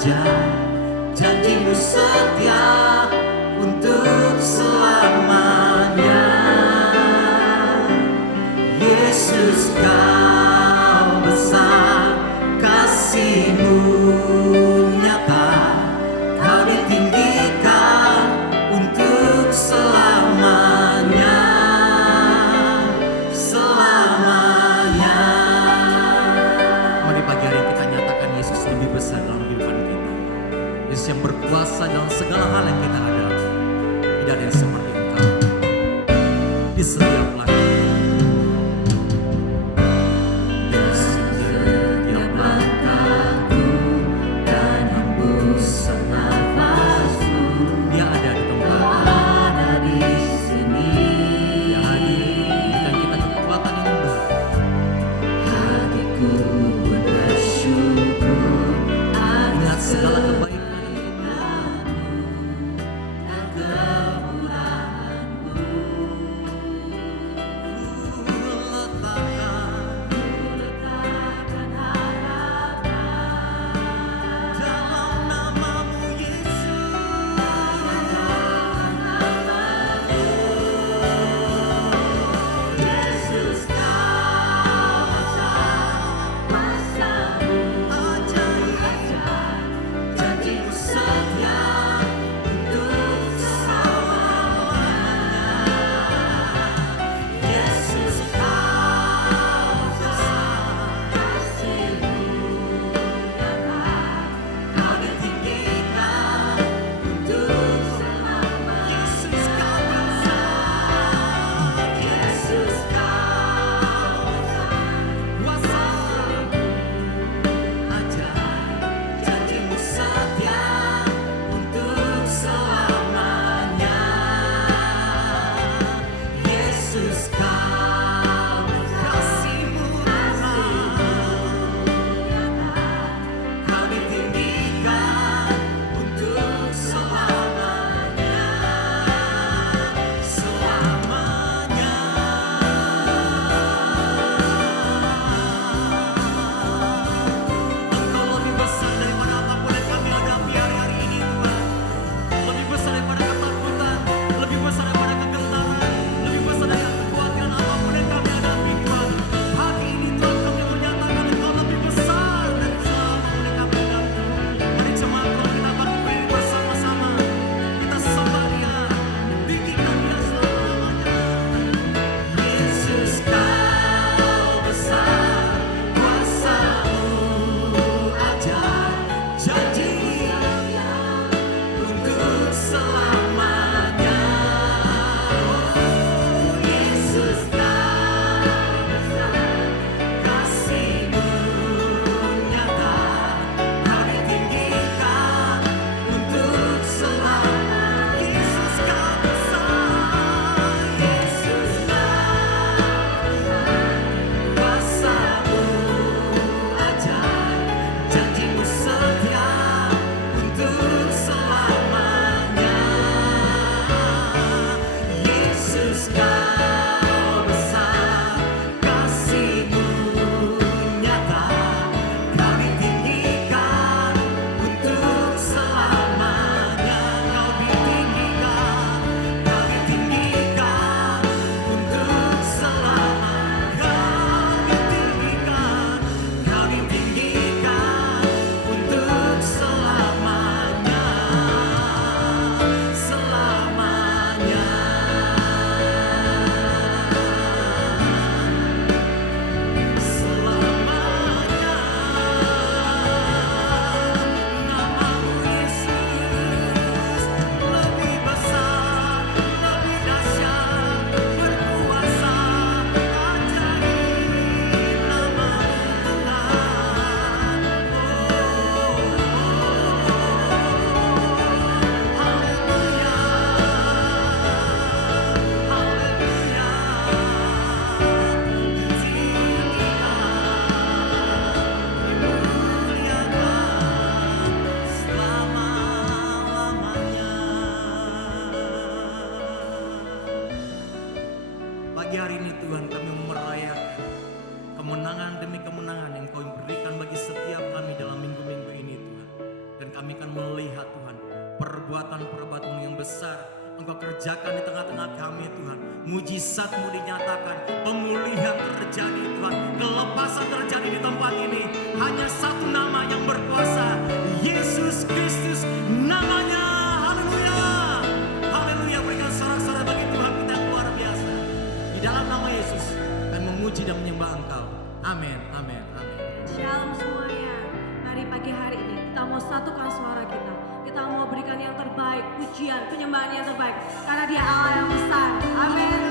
saja, janji-Mu setia untuk selamanya. Yesus, Kau besar, kasih-Mu nyata, Kau ditinggikan untuk selamanya. Selamanya. Mari pagi hari kita nyatakan Yesus lebih besar dalam kehidupan kita. Yesus yang berkuasa dalam segala hal yang kita hadapi. Tidak ada yang seperti Engkau di setiap lahir. mujizat-Mu dinyatakan, pemulihan terjadi Tuhan, kelepasan terjadi di tempat ini. Hanya satu nama yang berkuasa, Yesus Kristus namanya. Haleluya, haleluya. Berikan sorak-sorai bagi Tuhan kita yang luar biasa. Di dalam nama Yesus kami memuji dan menyembah Engkau. Amin, amin, amin. Shalom semuanya. Mari pagi hari ini kita mau satukan suara kita. Kita mau berikan yang terbaik, pujian, penyembahan yang terbaik. Karena Dia Allah yang besar. Amin.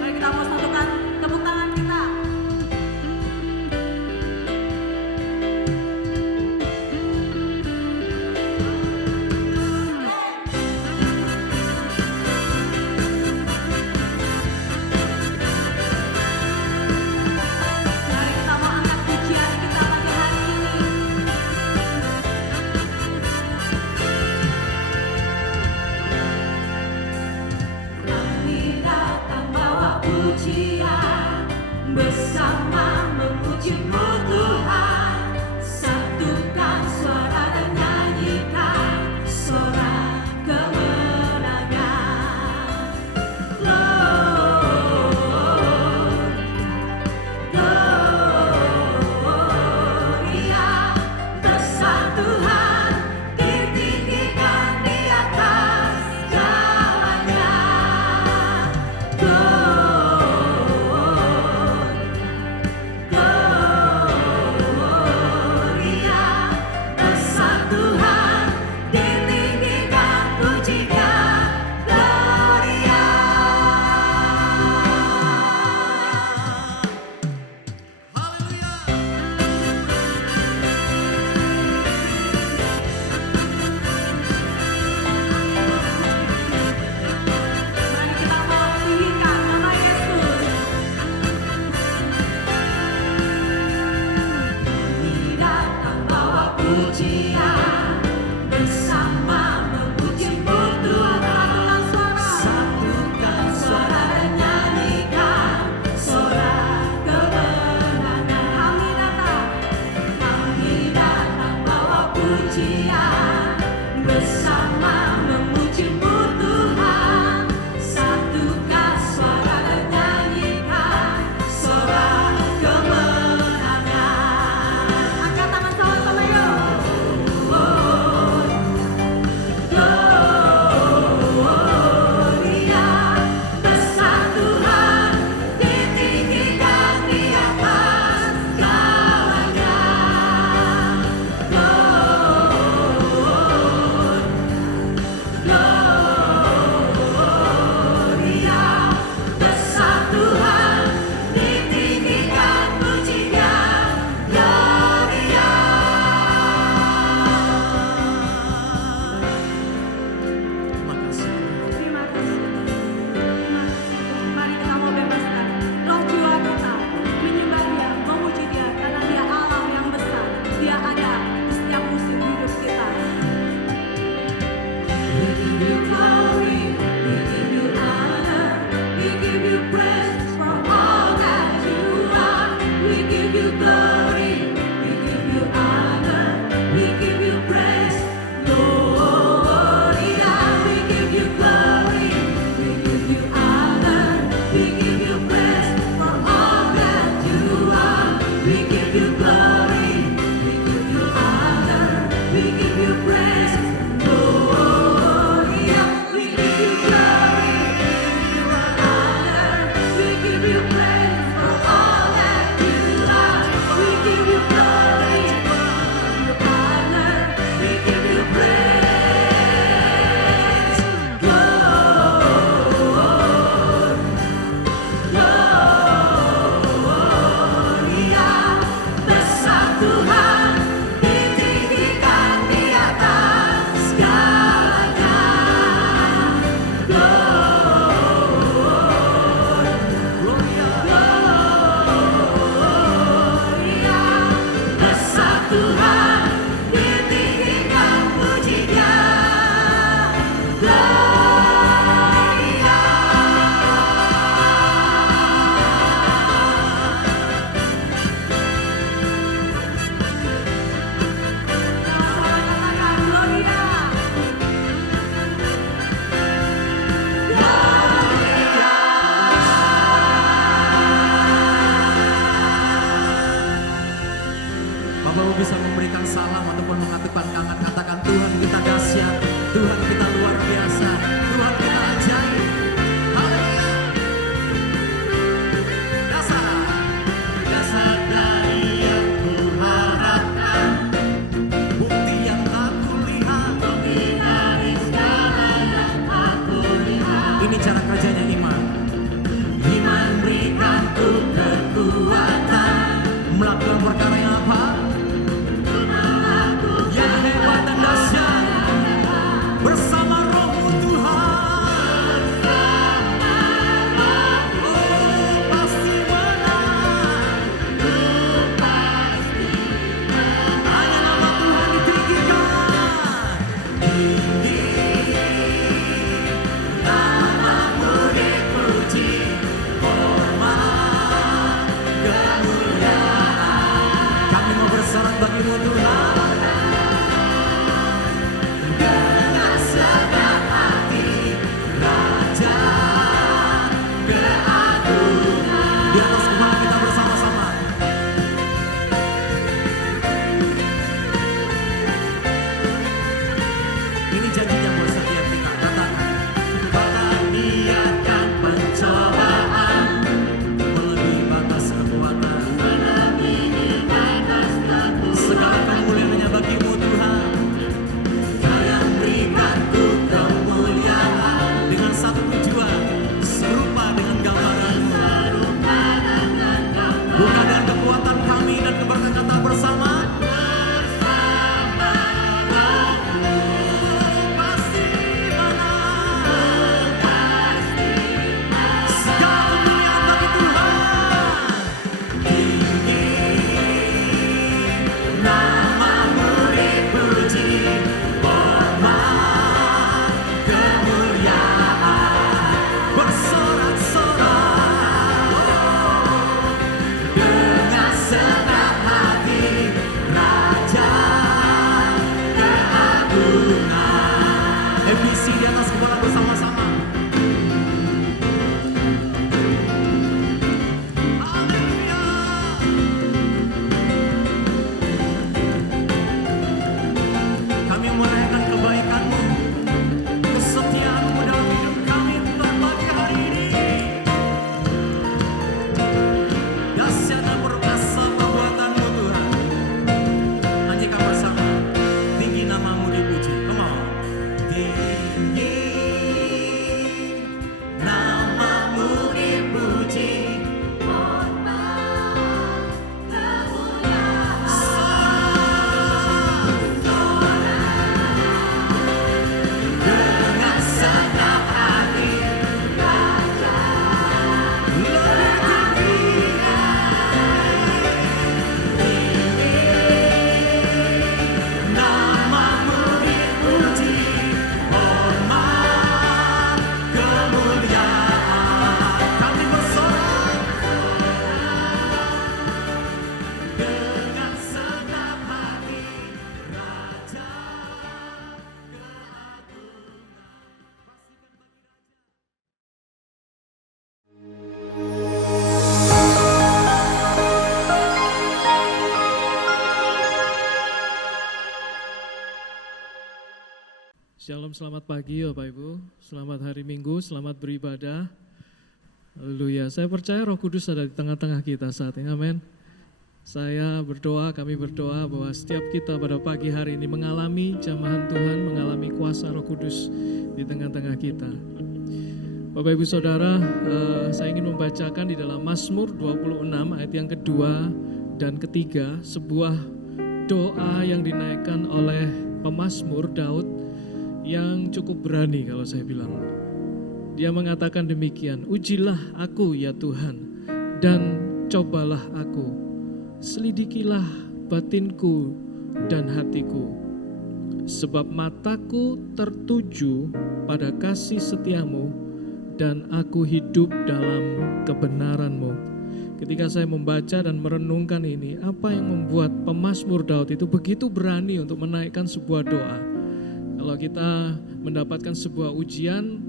Mari kita mau satukan tepuk tangan kita. Mari kita mau angkat pujian kita pagi hari ini. Kami datang bawa pujian, bersama memuji-Mu Tuhan. Satukan suara dan nyanyikan sorak kemenangan. Gloria, besar Tuhan, ditinggikan di atas jalannya. Gloria, bisa memberikan salam ataupun mengatakan tangan, katakan Tuhan kita dahsyat, Tuhan kita luar biasa, Tuhan kita ajaib. Haleluya. Dasar dari yang kuharapkan, bukti yang aku lihat, ini cara kerjanya iman. Iman berikan ku kekuatan melakukan perkara yang apa? Yang hebat dan dahsyat bersama Roh-Mu Tuhan. Oh, pasti menang. Hanya nama Tuhan ditinggikan. Tinggi namamu dipuji, hormat kemuliaan. Kami mau bersorak bagimu Tuhan. Dengan segenap hati, Raja keagungan. Di atas kepala kita bersama-sama. Ini janjinya buat setiap kita. Katakan, niatkan pencobaan melebihi batas kekuatan. Segala kemuliaan-Nya bagimu Tuhan. Yang berikan ku kemuliaan dengan satu tujuan, serupa dengan gambaran-Mu. Bukan dengan kekuatan kami dan keberkatan bersama. Pasti menang. Segala kemuliaan bagi Tuhan. Tinggi namamu dipuji, hormat kemuliaan. Bersorak-sorak dengan segenap hati, Raja keagungan. ABC di atas kepala bersama-sama. Haleluya. Kami merayakan kebaikan-Mu, kesetiaan-Mu dalam hidup kami Tuhan pagi hari ini. Dahsyat dan perkasa perbuatan-Mu Tuhan. Nyanyikan bersama. Tinggi namamu dipuji. Come on. Tinggi namamu dipuji, hormat kemuliaan. Dengan segenap hati, Raja lebih tinggi. Namamu dipuji, hormat kemuliaan. Kami bersorak dengan segenap hati, Raja Shalom, selamat pagi Bapak Ibu, selamat hari Minggu, selamat beribadah. Haleluya, saya percaya Roh Kudus ada di tengah-tengah kita saat ini, amin. Saya berdoa, kami berdoa bahwa setiap kita pada pagi hari ini mengalami jamahan Tuhan, mengalami kuasa Roh Kudus di tengah-tengah kita. Bapak Ibu Saudara, saya ingin membacakan di dalam Mazmur 26 ayat yang kedua dan ketiga, sebuah doa yang dinaikkan oleh pemazmur Daud yang cukup berani kalau saya bilang. Dia mengatakan demikian, ujilah aku ya Tuhan dan cobalah aku, selidikilah batinku dan hatiku, sebab mataku tertuju pada kasih setiamu dan aku hidup dalam kebenaran-Mu. Ketika saya membaca dan merenungkan ini, apa yang membuat pemazmur Daud itu begitu berani untuk menaikkan sebuah doa? Kalau kita mendapatkan sebuah ujian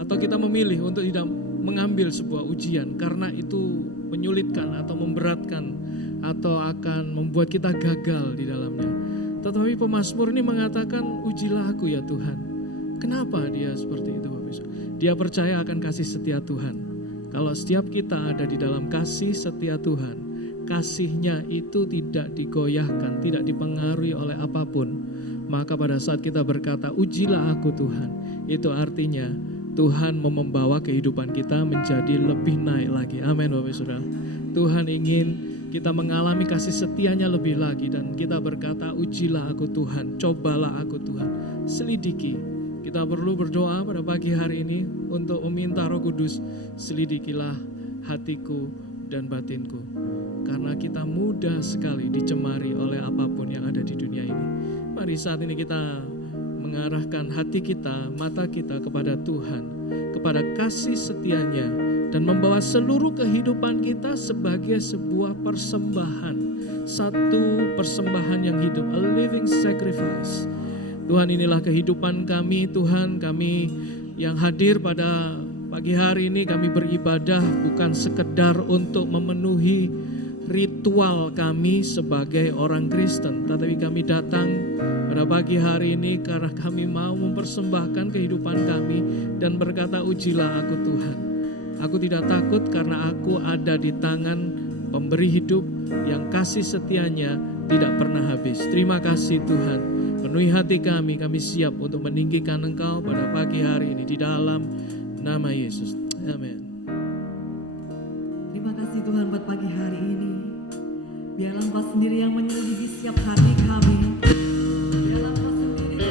atau kita memilih untuk tidak mengambil sebuah ujian karena itu menyulitkan atau memberatkan atau akan membuat kita gagal di dalamnya. Tetapi pemazmur ini mengatakan, ujilah aku ya Tuhan. Kenapa dia seperti itu Bapak Ibu? Dia percaya akan kasih setia Tuhan. Kalau setiap kita ada di dalam kasih setia Tuhan, kasihnya itu tidak digoyahkan, tidak dipengaruhi oleh apapun. Maka pada saat kita berkata, ujilah aku Tuhan, itu artinya Tuhan mau membawa kehidupan kita menjadi lebih naik lagi. Amin Bapak Saudara. Tuhan ingin kita mengalami kasih setianya lebih lagi, dan kita berkata, ujilah aku Tuhan, cobalah aku Tuhan, selidiki. Kita perlu berdoa pada pagi hari ini untuk meminta Roh Kudus, selidikilah hatiku dan batinku. Karena kita mudah sekali dicemari oleh apapun yang ada di dunia ini. Mari saat ini kita mengarahkan hati kita, mata kita kepada Tuhan, kepada kasih setianya, dan membawa seluruh kehidupan kita sebagai sebuah persembahan. Satu persembahan yang hidup, a living sacrifice. Tuhan, inilah kehidupan kami, Tuhan. Kami yang hadir pada pagi hari ini, kami beribadah bukan sekedar untuk memenuhi ritual kami sebagai orang Kristen, tetapi kami datang pada pagi hari ini karena kami mau mempersembahkan kehidupan kami dan berkata, ujilah aku Tuhan. Aku tidak takut karena aku ada di tangan pemberi hidup yang kasih setianya tidak pernah habis. Terima kasih Tuhan. Penuhi hati kami siap untuk meninggikan Engkau pada pagi hari ini di dalam nama Yesus. Amin. Terima kasih Tuhan buat pagi hari ini. Biarlah Engkau sendiri yang menyelidiki setiap hati kami. Biarlah Engkau sendiri Tuhan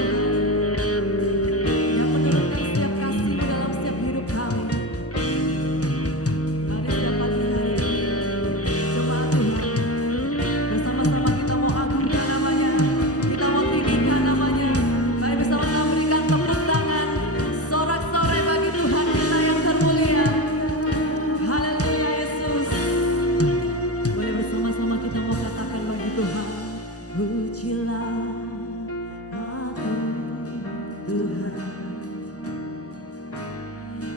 yang menurunkan setiap kasih dalam setiap hidup kami. Pada setiap pagi hari ini, jemaat Tuhan, bersama-sama kita mau agungkan namanya, kita mau tinggikan namanya. Mari bersama-sama berikan tepuk tangan, sorak-sorai bagi Tuhan kita yang termulia. Haleluya Yesus. Boleh bersama-sama kita mau katakan bagi Tuhan, ujilah aku Tuhan,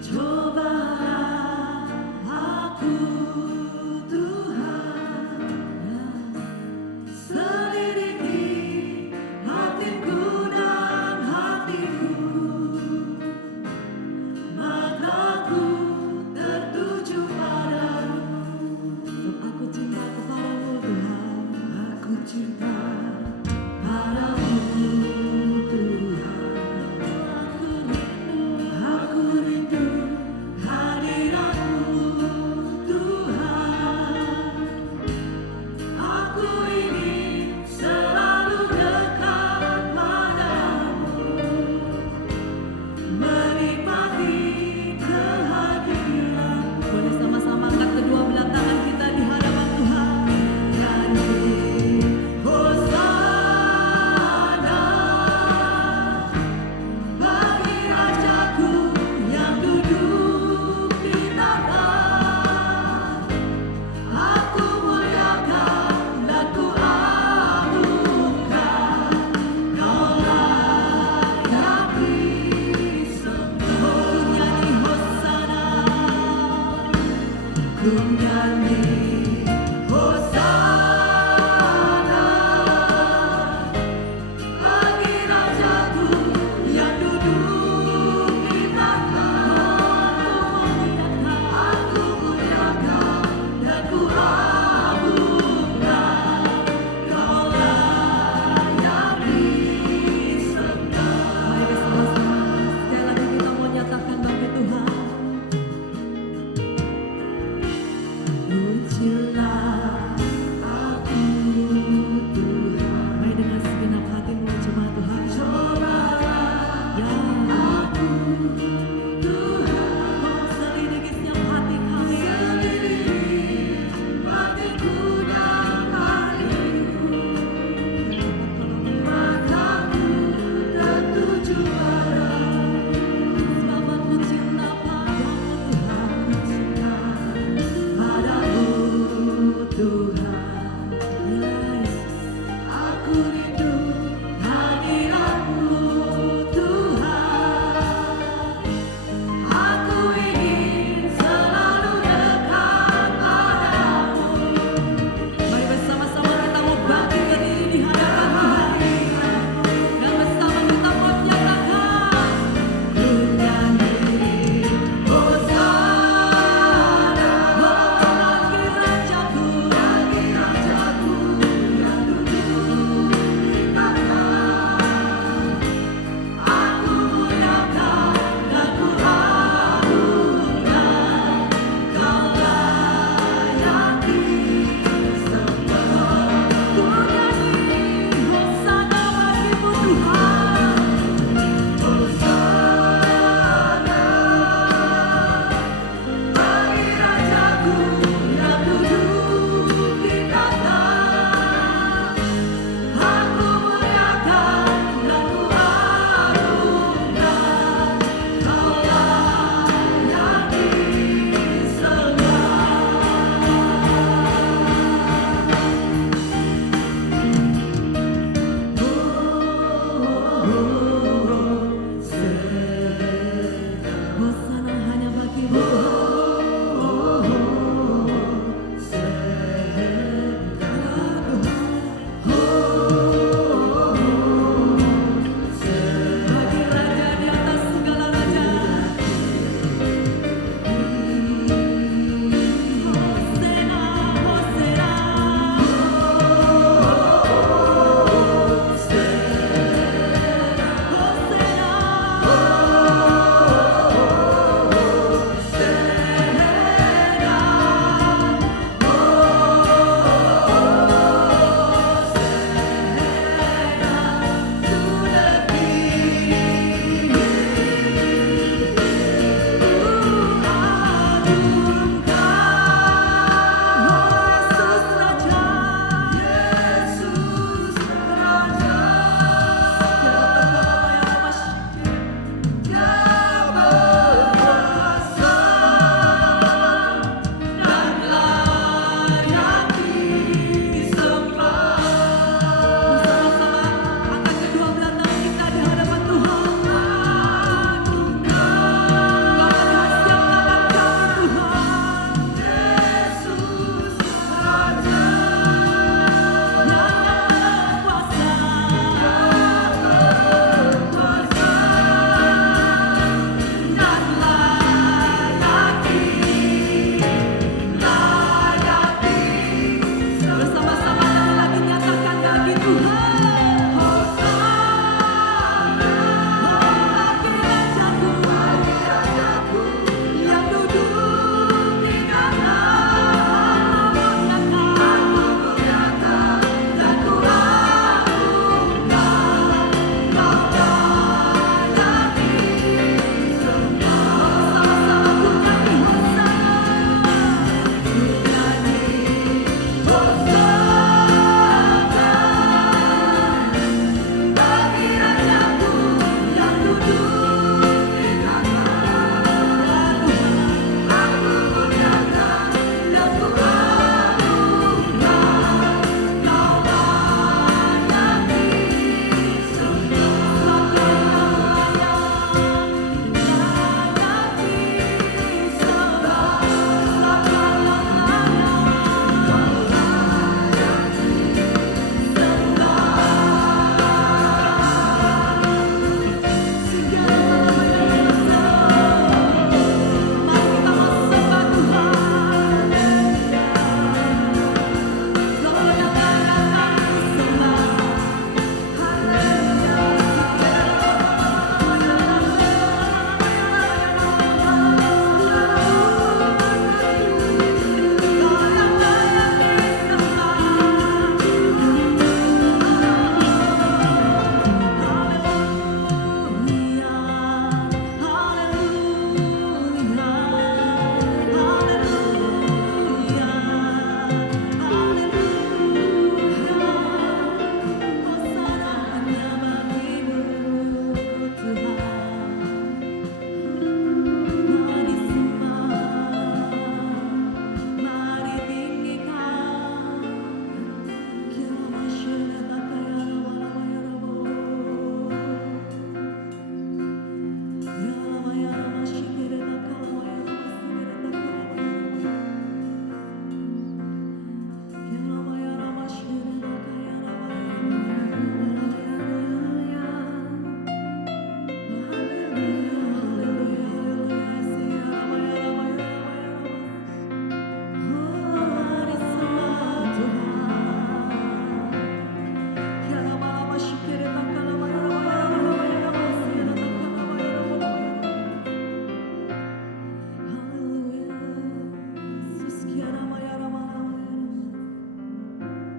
cobalah aku Tuhan, selidiki hatiku dan hatiku, mataku tertuju padamu. Sebab aku cinta kepadamu Tuhan, aku cinta padamu Tuhan. Aku rindu hadiratmu Tuhan. Aku ingin selalu dekat padamu, menikmati kehadiran. Boleh sama-sama angkat kedua belah tangan kita di hadapan Tuhan. Nyanyi Hosana bagi Rajaku yang duduk di tahta. Aku muliakan dan ku agungkan, Kaulah yang disembah. Ku nyanyi Hosana, ku nyanyi Hosana bagi Rajaku yang duduk di tahta. Aku muliakan dan ku agungkan, Kaulah yang disembah. Mari bersama-sama sekali lagi kita mau nyatakan bagi Tuhan, ujilah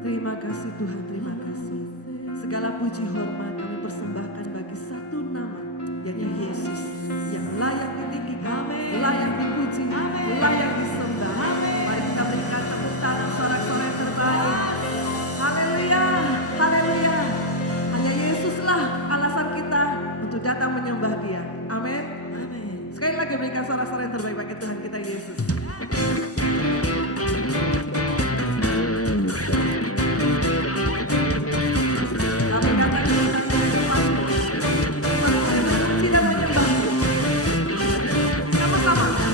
Terima kasih Tuhan, terima kasih. Segala puji hormat kami persembahkan bagi satu nama, yaitu Yesus, yang layak ditinggikan, layak dipuji, layak disembah. Mari kita berikan tepuk tangan sorak-sorai yang terbaik. Haleluya, haleluya. Hanya Yesuslah alasan kita untuk datang menyembah Dia. Amin. Sekali lagi berikan sorak-sorai yang terbaik bagi Tuhan kita Yesus. Sama-sama.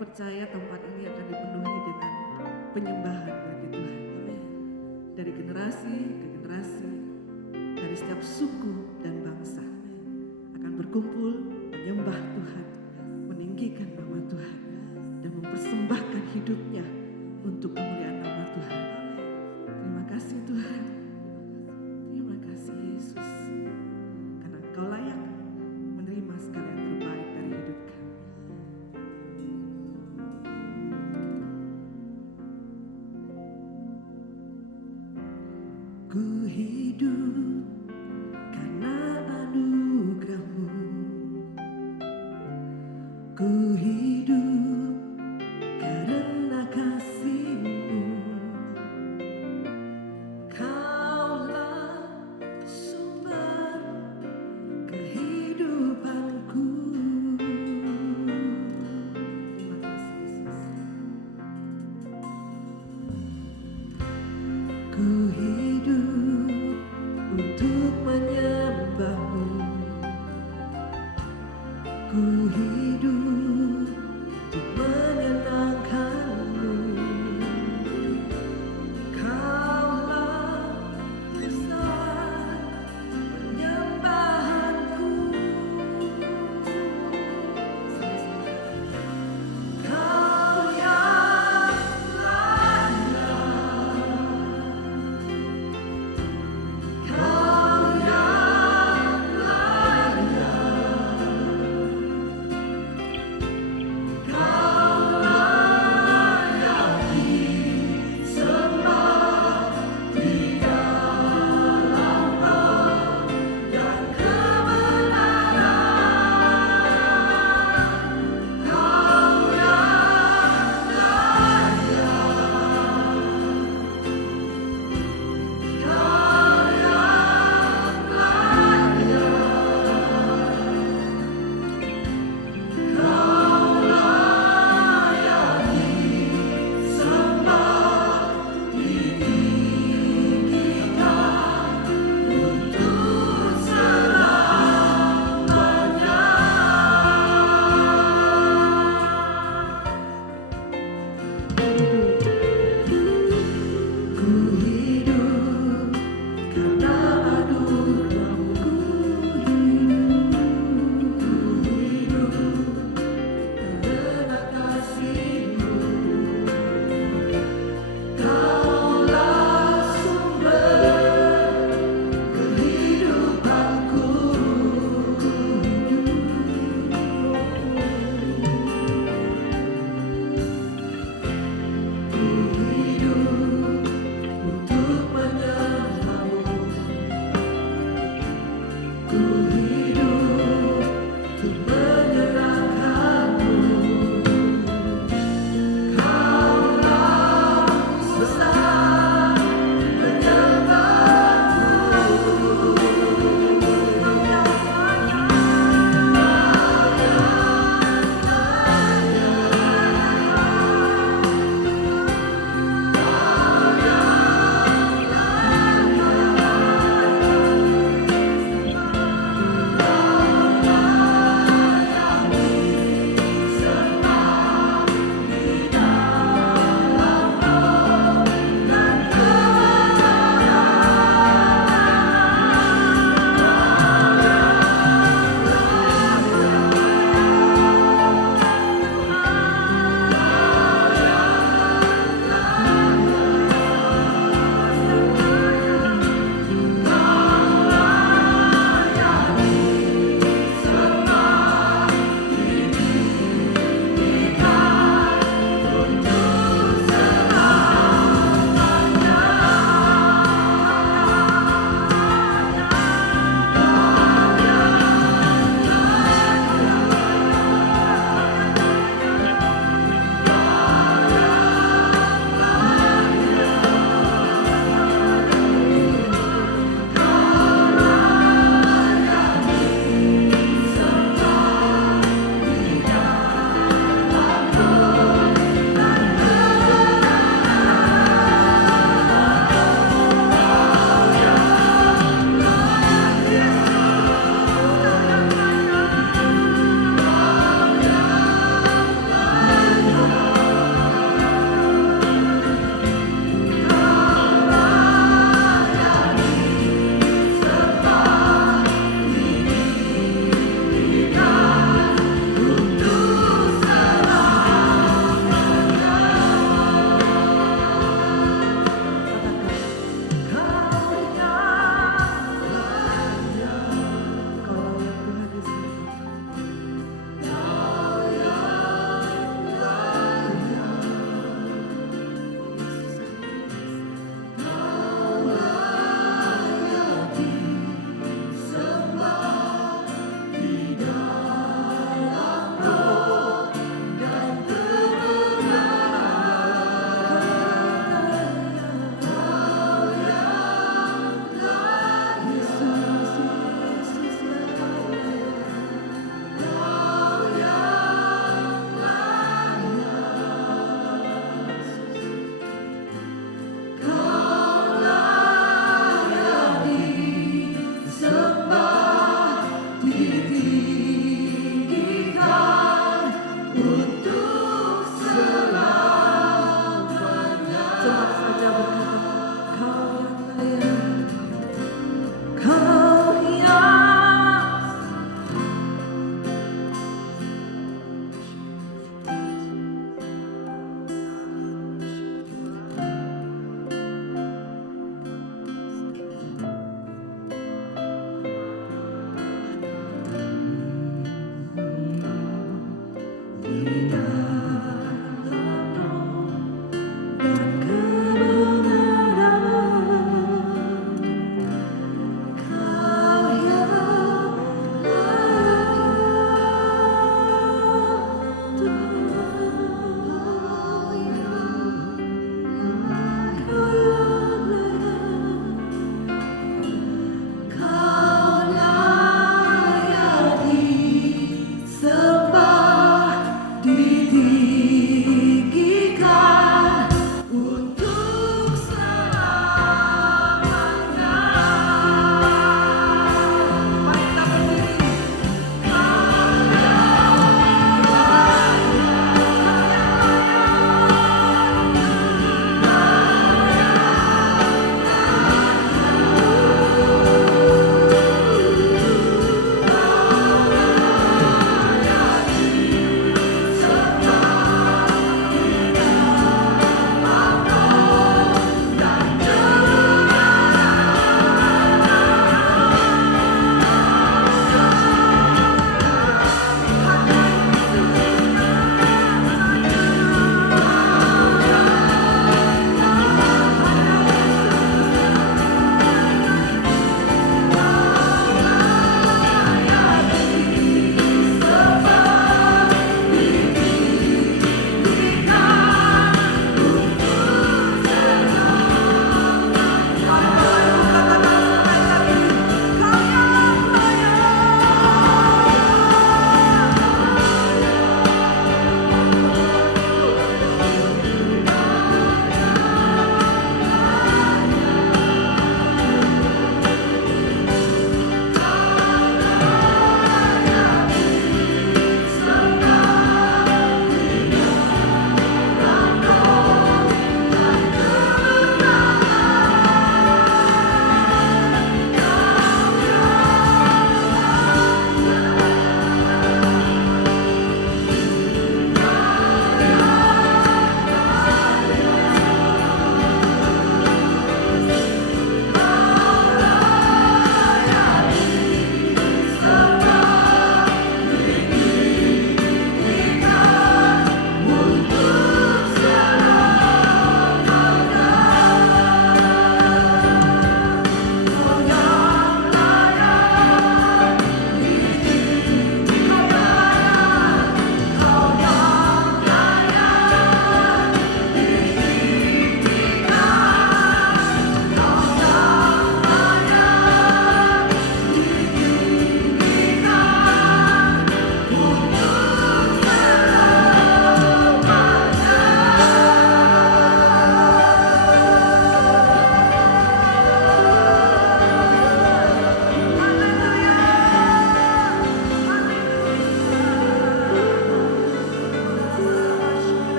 percaya tempat ini akan dipenuhi dengan penyembahan bagi Tuhan. Dari generasi ke generasi, dari setiap suku dan bangsa akan berkumpul menyembah Tuhan, meninggikan nama Tuhan, dan mempersembahkan hidupnya untuk kemuliaan nama Tuhan. Terima kasih Tuhan. Terima kasih Yesus. Karena Engkau layak menerima segala yang terbaik dari hidup kami. Ku hidup karena anugerah-Mu. Ku hidup karena kasih-Mu. Kaulah sumber kehidupanku. Terima kasih Yesus. Ku hidup untuk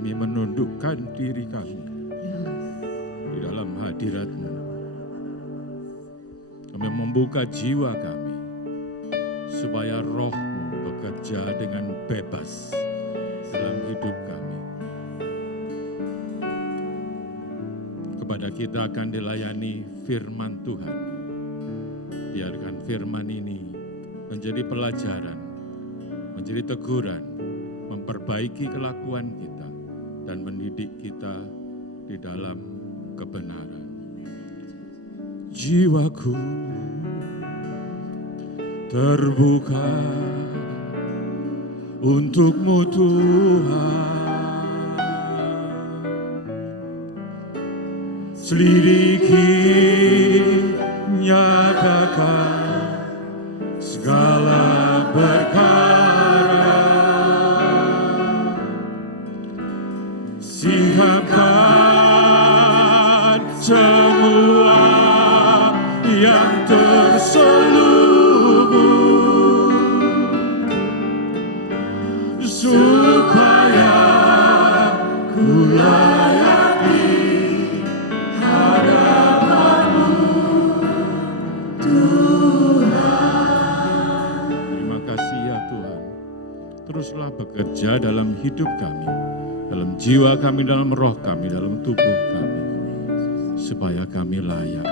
kami menundukkan diri kami di dalam hadirat-Mu. Kami membuka jiwa kami supaya Roh-Mu bekerja dengan bebas dalam hidup kami. Kepada kita akan dilayani firman Tuhan. Biarkan firman ini menjadi pelajaran, menjadi teguran, memperbaiki kelakuan kita, dan mendidik kita di dalam kebenaran. Jiwaku terbuka untuk-Mu Tuhan. Selidiki, nyatakan segala perkara. Singkapkan semua yang terselubung, supaya ku layani hadapan-Mu, Tuhan. Terima kasih ya Tuhan. Teruslah bekerja dalam hidup kami, dalam jiwa kami, dalam roh kami, dalam tubuh kami, supaya kami layak.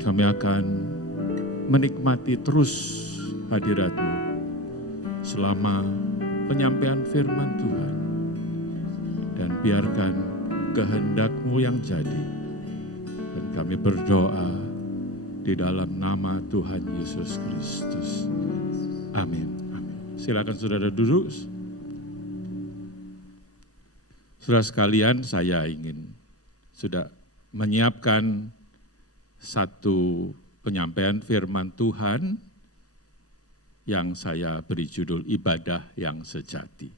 Kami akan menikmati terus hadirat-Mu selama penyampaian firman Tuhan. Dan biarkan kehendak-Mu yang jadi. Dan kami berdoa di dalam nama Tuhan Yesus Kristus. Amin. Amin. Silakan saudara duduk. Saudara sekalian, saya ingin sudah menyiapkan satu penyampaian firman Tuhan yang saya beri judul ibadah yang sejati.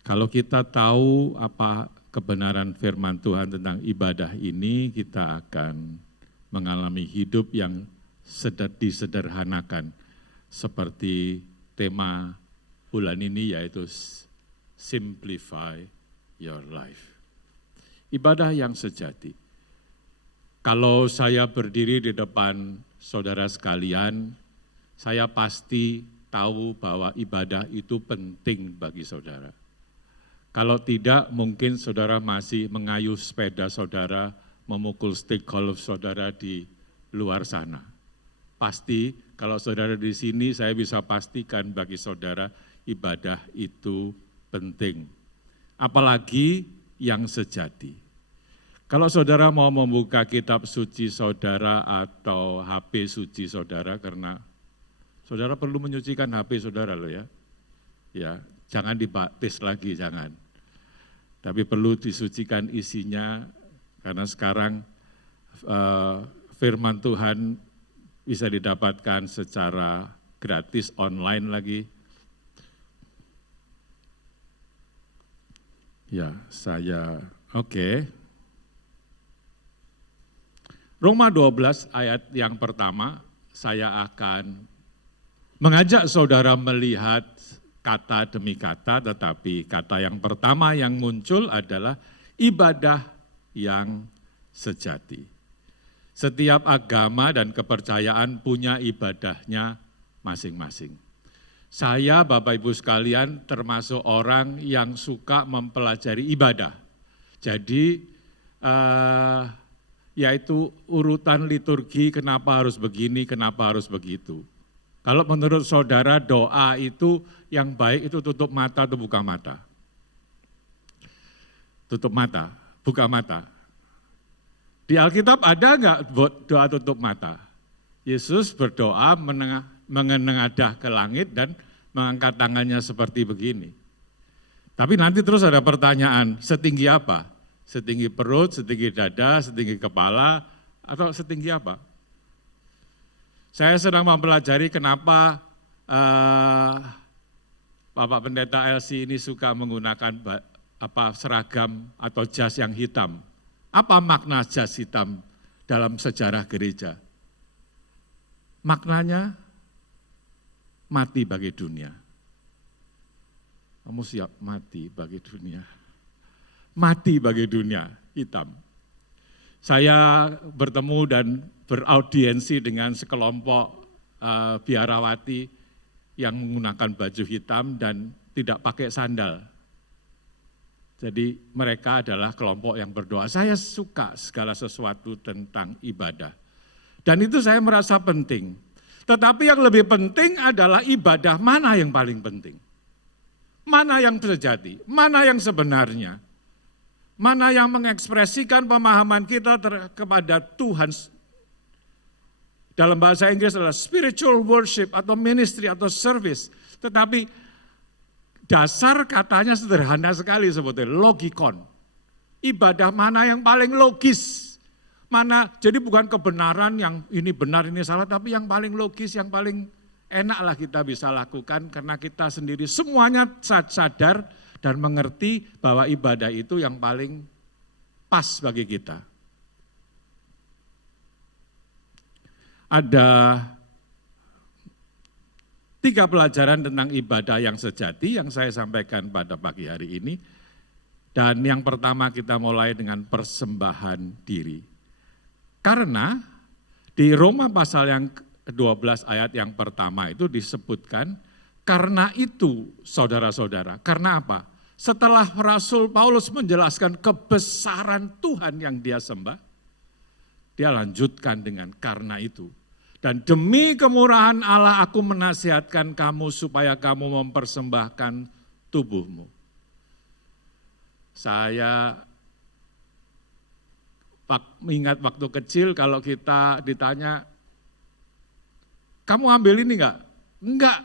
Kalau kita tahu apa kebenaran firman Tuhan tentang ibadah ini, kita akan mengalami hidup yang disederhanakan seperti tema bulan ini, yaitu Simplify Your Life. Ibadah yang sejati. Kalau saya berdiri di depan saudara sekalian, saya pasti tahu bahwa ibadah itu penting bagi saudara. Kalau tidak, mungkin saudara masih mengayuh sepeda saudara, memukul stick golf saudara di luar sana. Pasti kalau saudara di sini, saya bisa pastikan bagi saudara ibadah itu penting. Apalagi yang sejati. Kalau saudara mau membuka kitab suci saudara atau HP suci saudara, karena saudara perlu menyucikan HP saudara loh ya. Ya, jangan dibaptis lagi, jangan. Tapi perlu disucikan isinya, karena sekarang firman Tuhan bisa didapatkan secara gratis online lagi. Ya, oke. Roma 12 ayat yang pertama, saya akan mengajak saudara melihat kata demi kata, tetapi kata yang pertama yang muncul adalah ibadah yang sejati. Setiap agama dan kepercayaan punya ibadahnya masing-masing. Saya, Bapak Ibu sekalian, termasuk orang yang suka mempelajari ibadah. Jadi, yaitu urutan liturgi, kenapa harus begini, kenapa harus begitu. Kalau menurut saudara doa itu yang baik itu tutup mata atau buka mata? Tutup mata, buka mata. Di Alkitab ada enggak doa tutup mata? Yesus berdoa menengadah ke langit dan mengangkat tangannya seperti begini. Tapi nanti terus ada pertanyaan, setinggi apa? Setinggi perut, setinggi dada, setinggi kepala, atau setinggi apa? Saya sedang mempelajari kenapa Bapak Pendeta LC ini suka menggunakan seragam atau jas yang hitam. Apa makna jas hitam dalam sejarah gereja? Maknanya mati bagi dunia. Kamu siap mati bagi dunia. Mati bagi dunia hitam. Saya bertemu dan beraudiensi dengan sekelompok biarawati yang menggunakan baju hitam dan tidak pakai sandal. Jadi mereka adalah kelompok yang berdoa. Saya suka segala sesuatu tentang ibadah. Dan itu saya merasa penting. Tetapi yang lebih penting adalah ibadah mana yang paling penting. Mana yang sejati, mana yang sebenarnya. Mana yang mengekspresikan pemahaman kita kepada Tuhan. Dalam bahasa Inggris adalah spiritual worship atau ministry atau service. Tetapi dasar katanya sederhana sekali sebetulnya, logikon. Ibadah mana yang paling logis. Mana, jadi bukan kebenaran yang ini benar, ini salah, tapi yang paling logis, yang paling enaklah kita bisa lakukan karena kita sendiri semuanya sadar dan mengerti bahwa ibadah itu yang paling pas bagi kita. Ada 3 pelajaran tentang ibadah yang sejati yang saya sampaikan pada pagi hari ini. Dan yang pertama kita mulai dengan persembahan diri. Karena di Roma pasal yang 12 ayat yang pertama itu disebutkan, karena itu saudara-saudara, karena apa? Setelah Rasul Paulus menjelaskan kebesaran Tuhan yang dia sembah, dia lanjutkan dengan karena itu. Dan demi kemurahan Allah aku menasihatkan kamu supaya kamu mempersembahkan tubuhmu. Saya ingat waktu kecil kalau kita ditanya, kamu ambil ini enggak? Enggak,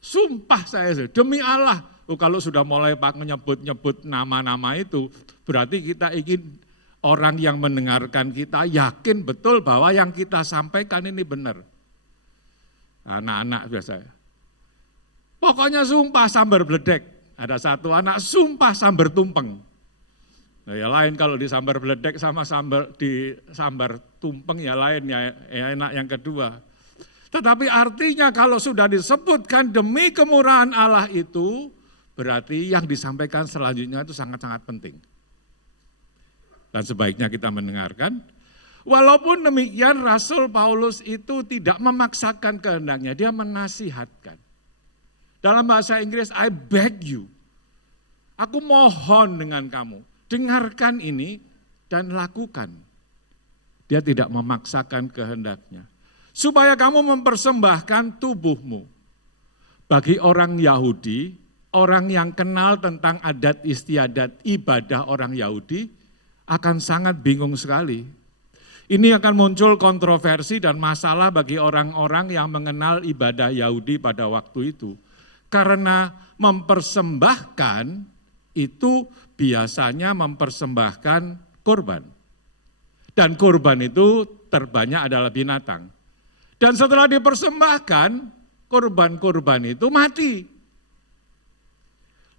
sumpah saya, demi Allah. Kalau sudah mulai menyebut-nyebut nama-nama itu, berarti kita ingin orang yang mendengarkan kita yakin betul bahwa yang kita sampaikan ini benar. Anak-anak biasanya, pokoknya sumpah sambar bledek. Ada satu anak sumpah sambar tumpeng. Nah, ya lain kalau di sambar bledek sama di sambar tumpeng ya lain ya enak yang kedua. Tetapi artinya kalau sudah disebutkan demi kemurahan Allah itu, berarti yang disampaikan selanjutnya itu sangat-sangat penting. Dan sebaiknya kita mendengarkan. Walaupun demikian Rasul Paulus itu tidak memaksakan kehendaknya, dia menasihatkan. Dalam bahasa Inggris, I beg you, aku mohon dengan kamu, dengarkan ini dan lakukan. Dia tidak memaksakan kehendaknya. Supaya kamu mempersembahkan tubuhmu. Bagi orang Yahudi, orang yang kenal tentang adat istiadat ibadah orang Yahudi, akan sangat bingung sekali. Ini akan muncul kontroversi dan masalah bagi orang-orang yang mengenal ibadah Yahudi pada waktu itu. Karena mempersembahkan itu biasanya mempersembahkan korban. Dan korban itu terbanyak adalah binatang. Dan setelah dipersembahkan, korban-korban itu mati.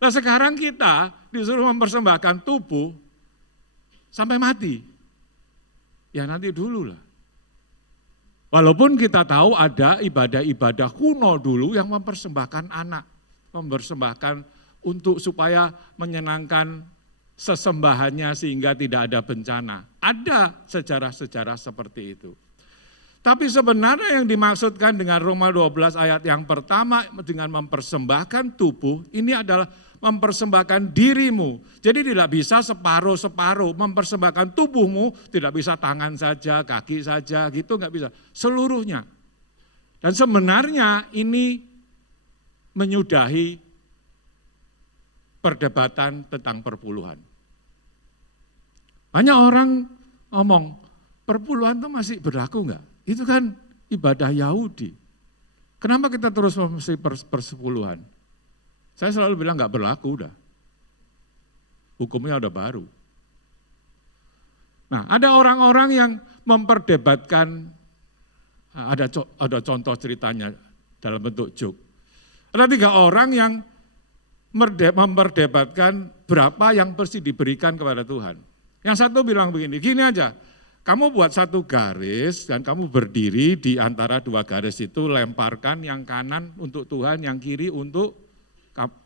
Nah sekarang kita disuruh mempersembahkan tubuh sampai mati. Ya nanti dulu lah. Walaupun kita tahu ada ibadah-ibadah kuno dulu yang mempersembahkan anak. Mempersembahkan untuk supaya menyenangkan sesembahannya sehingga tidak ada bencana. Ada sejarah-sejarah seperti itu. Tapi sebenarnya yang dimaksudkan dengan Roma 12 ayat yang pertama dengan mempersembahkan tubuh, ini adalah mempersembahkan dirimu. Jadi tidak bisa separuh-separuh, mempersembahkan tubuhmu, tidak bisa tangan saja, kaki saja, gitu nggak bisa. Seluruhnya. Dan sebenarnya ini menyudahi perdebatan tentang perpuluhan. Banyak orang ngomong, perpuluhan itu masih berlaku enggak? Itu kan ibadah Yahudi. Kenapa kita terus mesti persepuluhan? Saya selalu bilang enggak berlaku udah. Hukumnya udah baru. Nah, ada orang-orang yang memperdebatkan, ada contoh ceritanya dalam bentuk joke. Ada 3 orang yang memperdebatkan berapa yang mesti diberikan kepada Tuhan. Yang satu bilang begini, gini aja, kamu buat satu garis dan kamu berdiri di antara 2 garis itu, lemparkan yang kanan untuk Tuhan, yang kiri untuk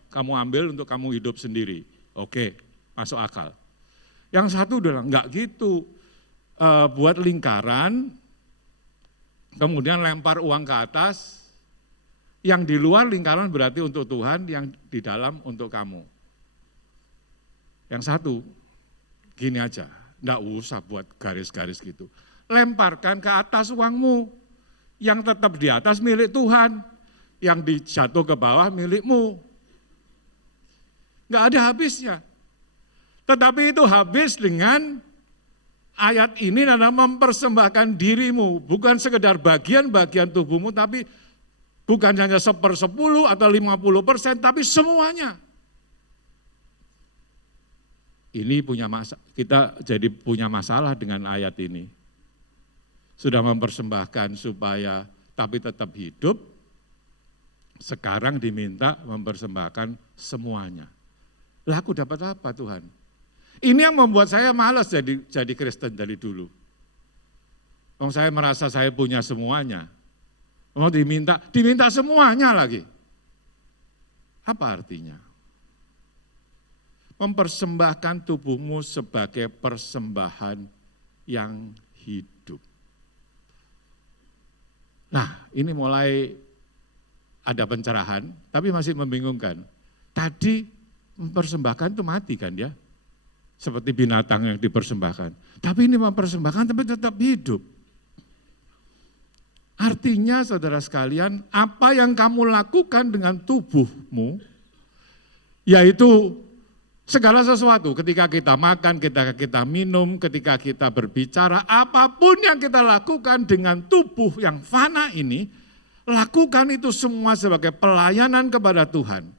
kamu ambil untuk kamu hidup sendiri. Oke, masuk akal. Yang satu udah enggak gitu, buat lingkaran, kemudian lempar uang ke atas, yang di luar lingkaran berarti untuk Tuhan, yang di dalam untuk kamu. Yang satu, gini aja, enggak usah buat garis-garis gitu. Lemparkan ke atas uangmu, yang tetap di atas milik Tuhan, yang dijatuh ke bawah milikmu. Enggak ada habisnya. Tetapi itu habis dengan ayat ini adalah mempersembahkan dirimu, bukan sekedar bagian-bagian tubuhmu, tapi bukan hanya 1/10 atau 50%, tapi semuanya. Ini kita jadi punya masalah dengan ayat ini. Sudah mempersembahkan supaya tapi tetap hidup, sekarang diminta mempersembahkan semuanya. Lah aku dapat apa Tuhan? Ini yang membuat saya malas jadi Kristen dari dulu. Saya merasa saya punya semuanya. Mau diminta semuanya lagi. Apa artinya? Mempersembahkan tubuhmu sebagai persembahan yang hidup. Nah, ini mulai ada pencerahan, tapi masih membingungkan. Tadi mempersembahkan itu mati kan dia? Seperti binatang yang dipersembahkan. Tapi ini mempersembahkan tapi tetap hidup. Artinya saudara sekalian, apa yang kamu lakukan dengan tubuhmu, yaitu segala sesuatu, ketika kita makan, ketika kita minum, ketika kita berbicara, apapun yang kita lakukan dengan tubuh yang fana ini, lakukan itu semua sebagai pelayanan kepada Tuhan.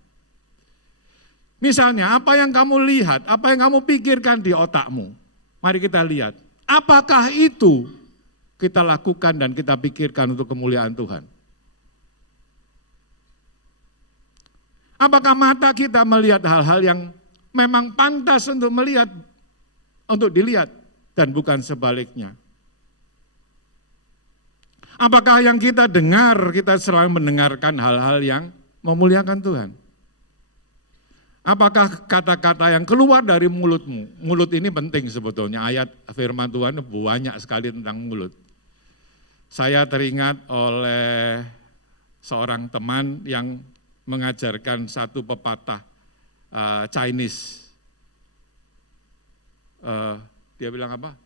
Misalnya apa yang kamu lihat, apa yang kamu pikirkan di otakmu. Mari kita lihat, apakah itu kita lakukan dan kita pikirkan untuk kemuliaan Tuhan. Apakah mata kita melihat hal-hal yang memang pantas untuk dilihat dan bukan sebaliknya. Apakah yang kita dengar, kita selalu mendengarkan hal-hal yang memuliakan Tuhan. Apakah kata-kata yang keluar dari mulutmu, mulut ini penting sebetulnya, ayat firman Tuhan banyak sekali tentang mulut. Saya teringat oleh seorang teman yang mengajarkan satu pepatah Chinese. Dia bilang apa?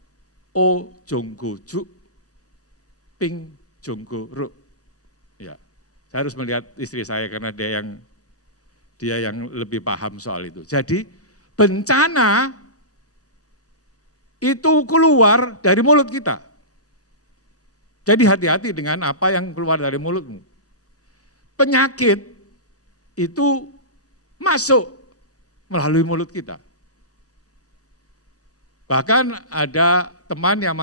O jonggo ju, ping jonggo ru. Ya, saya harus melihat istri saya karena dia yang lebih paham soal itu. Jadi bencana itu keluar dari mulut kita. Jadi hati-hati dengan apa yang keluar dari mulutmu. Penyakit itu masuk melalui mulut kita. Bahkan ada teman yang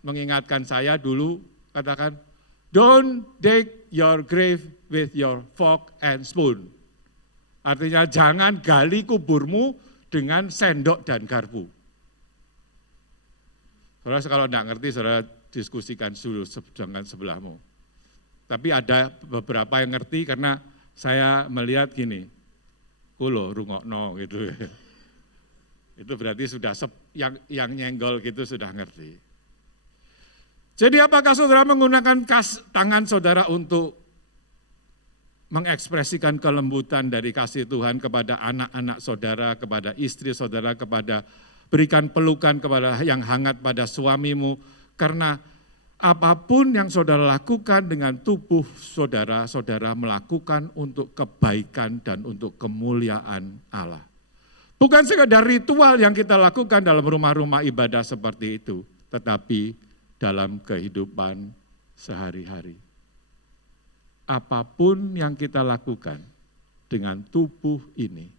mengingatkan saya dulu, katakan, don't dig your grave with your fork and spoon. Artinya jangan gali kuburmu dengan sendok dan garpu. Saudara kalau tidak ngerti, saudara diskusikan dulu dengan sebelahmu. Tapi ada beberapa yang ngerti karena saya melihat gini, kulo rungokno gitu. Itu berarti sudah yang nyenggol gitu sudah ngerti. Jadi apakah saudara menggunakan tangan saudara untuk mengekspresikan kelembutan dari kasih Tuhan kepada anak-anak saudara, kepada istri saudara, kepada berikan pelukan kepada yang hangat pada suamimu, karena apapun yang saudara lakukan dengan tubuh saudara, saudara melakukan untuk kebaikan dan untuk kemuliaan Allah. Bukan sekadar ritual yang kita lakukan dalam rumah-rumah ibadah seperti itu, tetapi dalam kehidupan sehari-hari. Apapun yang kita lakukan dengan tubuh ini,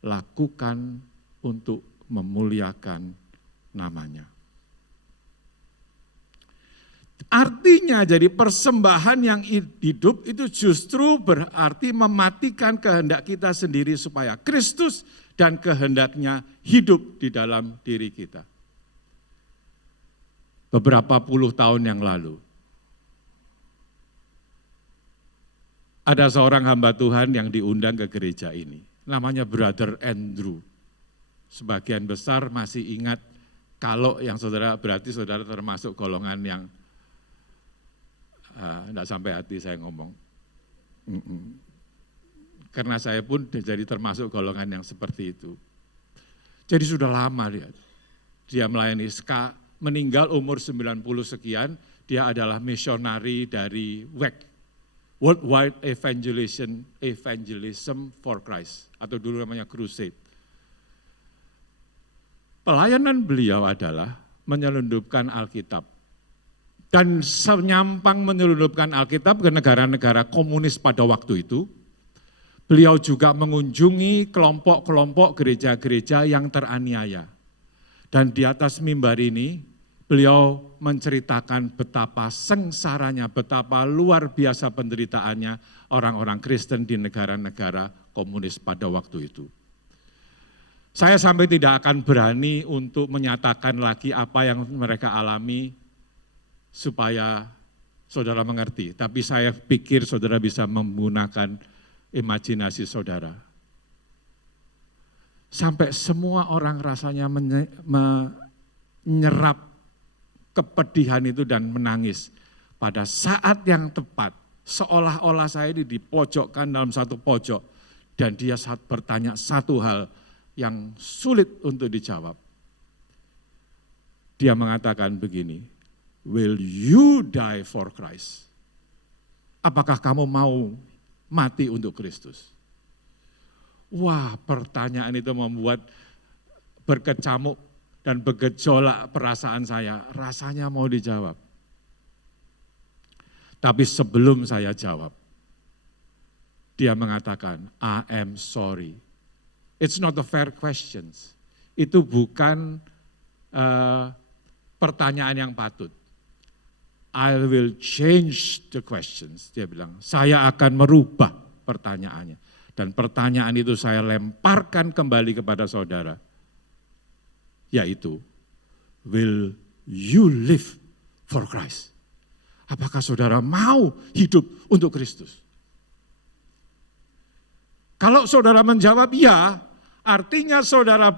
lakukan untuk memuliakan namanya. Artinya jadi persembahan yang hidup itu justru berarti mematikan kehendak kita sendiri supaya Kristus dan kehendaknya hidup di dalam diri kita. Beberapa puluh tahun yang lalu, ada seorang hamba Tuhan yang diundang ke gereja ini. Namanya Brother Andrew. Sebagian besar masih ingat, kalau yang saudara, berarti saudara termasuk golongan yang enggak sampai hati saya ngomong. Karena saya pun jadi termasuk golongan yang seperti itu. Jadi sudah lama dia melayani, meninggal umur 90 sekian, dia adalah misionari dari WEC, Worldwide Evangelism for Christ, atau dulu namanya Crusade. Pelayanan beliau adalah menyelundupkan Alkitab. Dan senyampang menyelundupkan Alkitab ke negara-negara komunis pada waktu itu, beliau juga mengunjungi kelompok-kelompok gereja-gereja yang teraniaya. Dan di atas mimbar ini, beliau menceritakan betapa sengsaranya, betapa luar biasa penderitaannya orang-orang Kristen di negara-negara komunis pada waktu itu. Saya sampai tidak akan berani untuk menyatakan lagi apa yang mereka alami supaya saudara mengerti. Tapi saya pikir saudara bisa menggunakan imajinasi saudara. Sampai semua orang rasanya menyerap kepedihan itu dan menangis. Pada saat yang tepat, seolah-olah saya ini dipojokkan dalam satu pojok. Dan dia bertanya satu hal yang sulit untuk dijawab. Dia mengatakan begini, will you die for Christ? Apakah kamu mau mati untuk Kristus? Wah, pertanyaan itu membuat berkecamuk dan bergejolak perasaan saya. Rasanya mau dijawab. Tapi sebelum saya jawab, dia mengatakan, I am sorry. It's not a fair question. Itu bukan pertanyaan yang patut. I will change the questions. Dia bilang, saya akan merubah pertanyaannya. Dan pertanyaan itu saya lemparkan kembali kepada saudara. Yaitu, will you live for Christ? Apakah saudara mau hidup untuk Kristus? Kalau saudara menjawab ya, artinya saudara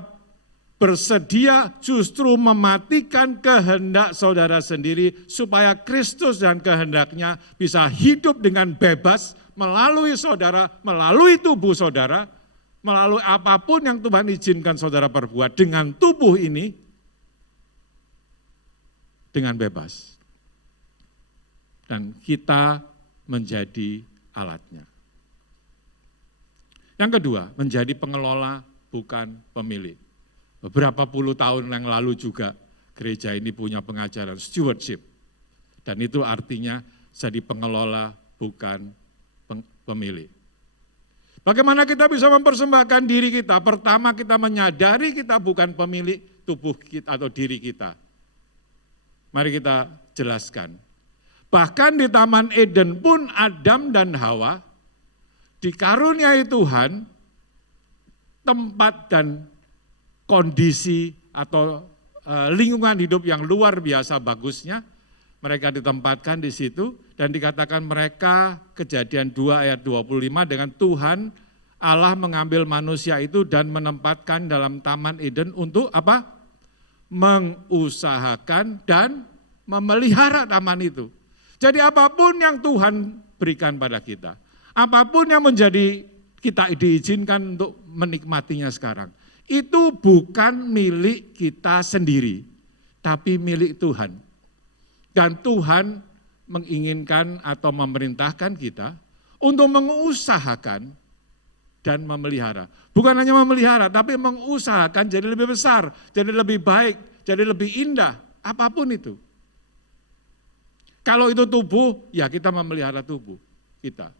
bersedia justru mematikan kehendak saudara sendiri supaya Kristus dan kehendaknya bisa hidup dengan bebas melalui saudara, melalui tubuh saudara, melalui apapun yang Tuhan izinkan saudara perbuat dengan tubuh ini, dengan bebas. Dan kita menjadi alatnya. Yang kedua, menjadi pengelola bukan pemilik. Beberapa puluh tahun yang lalu juga gereja ini punya pengajaran stewardship. Dan itu artinya jadi pengelola bukan pemilik. Bagaimana kita bisa mempersembahkan diri kita? Pertama kita menyadari kita bukan pemilik tubuh kita atau diri kita. Mari kita jelaskan. Bahkan di Taman Eden pun Adam dan Hawa dikaruniai Tuhan tempat dan kondisi atau lingkungan hidup yang luar biasa bagusnya. Mereka ditempatkan di situ dan dikatakan mereka, Kejadian 2 ayat 25, dengan Tuhan Allah mengambil manusia itu dan menempatkan dalam Taman Eden untuk apa? Mengusahakan dan memelihara taman itu. Jadi apapun yang Tuhan berikan pada kita, apapun yang menjadi kita diizinkan untuk menikmatinya sekarang, itu bukan milik kita sendiri, tapi milik Tuhan. Dan Tuhan menginginkan atau memerintahkan kita untuk mengusahakan dan memelihara. Bukan hanya memelihara, tapi mengusahakan jadi lebih besar, jadi lebih baik, jadi lebih indah, apapun itu. Kalau itu tubuh, ya kita memelihara tubuh kita.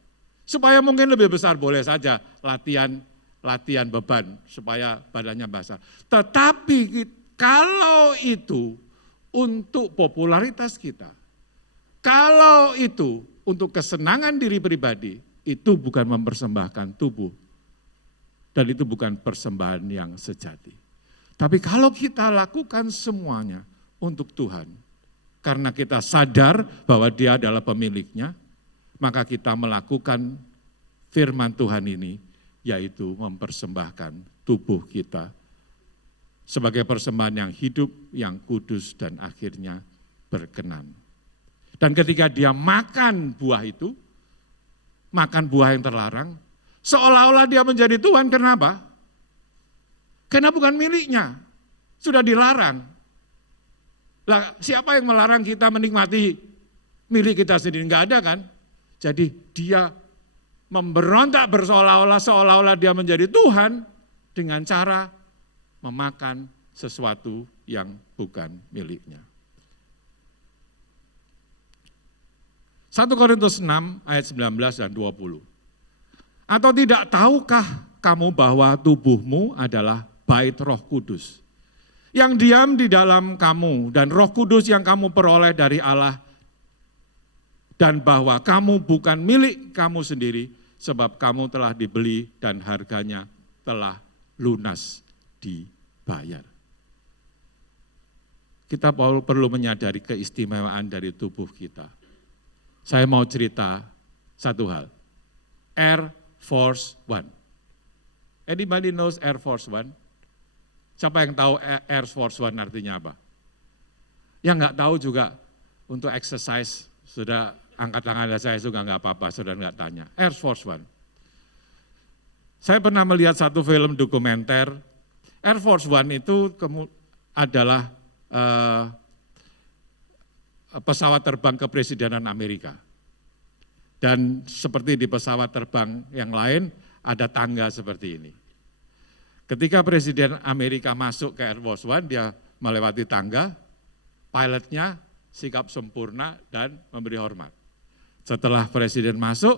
Supaya mungkin lebih besar, boleh saja latihan beban supaya badannya basah. Tetapi kalau itu untuk popularitas kita, kalau itu untuk kesenangan diri pribadi, itu bukan mempersembahkan tubuh. Dan itu bukan persembahan yang sejati. Tapi kalau kita lakukan semuanya untuk Tuhan, karena kita sadar bahwa Dia adalah pemiliknya, maka kita melakukan firman Tuhan ini, yaitu mempersembahkan tubuh kita sebagai persembahan yang hidup, yang kudus, dan akhirnya berkenan. Dan ketika dia makan buah itu, makan buah yang terlarang, seolah-olah dia menjadi Tuhan. Kenapa? Karena bukan miliknya, sudah dilarang. Lah, siapa yang melarang kita menikmati milik kita sendiri? Enggak ada kan? Jadi dia memberontak seolah-olah dia menjadi Tuhan dengan cara memakan sesuatu yang bukan miliknya. 1 Korintus 6 ayat 19 dan 20. Atau tidak tahukah kamu bahwa tubuhmu adalah bait Roh Kudus yang diam di dalam kamu, dan Roh Kudus yang kamu peroleh dari Allah, dan bahwa kamu bukan milik kamu sendiri, sebab kamu telah dibeli dan harganya telah lunas dibayar. Kita perlu menyadari keistimewaan dari tubuh kita. Saya mau cerita satu hal. Air Force One. Anybody knows Air Force One? Siapa yang tahu Air Force One artinya apa? Yang nggak tahu juga untuk exercise, sudah angkat tangan saya juga nggak apa-apa, sudah nggak tanya. Air Force One. Saya pernah melihat satu film dokumenter. Air Force One itu adalah pesawat terbang kepresidenan Amerika. Dan seperti di pesawat terbang yang lain, ada tangga seperti ini. Ketika Presiden Amerika masuk ke Air Force One, dia melewati tangga, pilotnya sikap sempurna dan memberi hormat. Setelah Presiden masuk,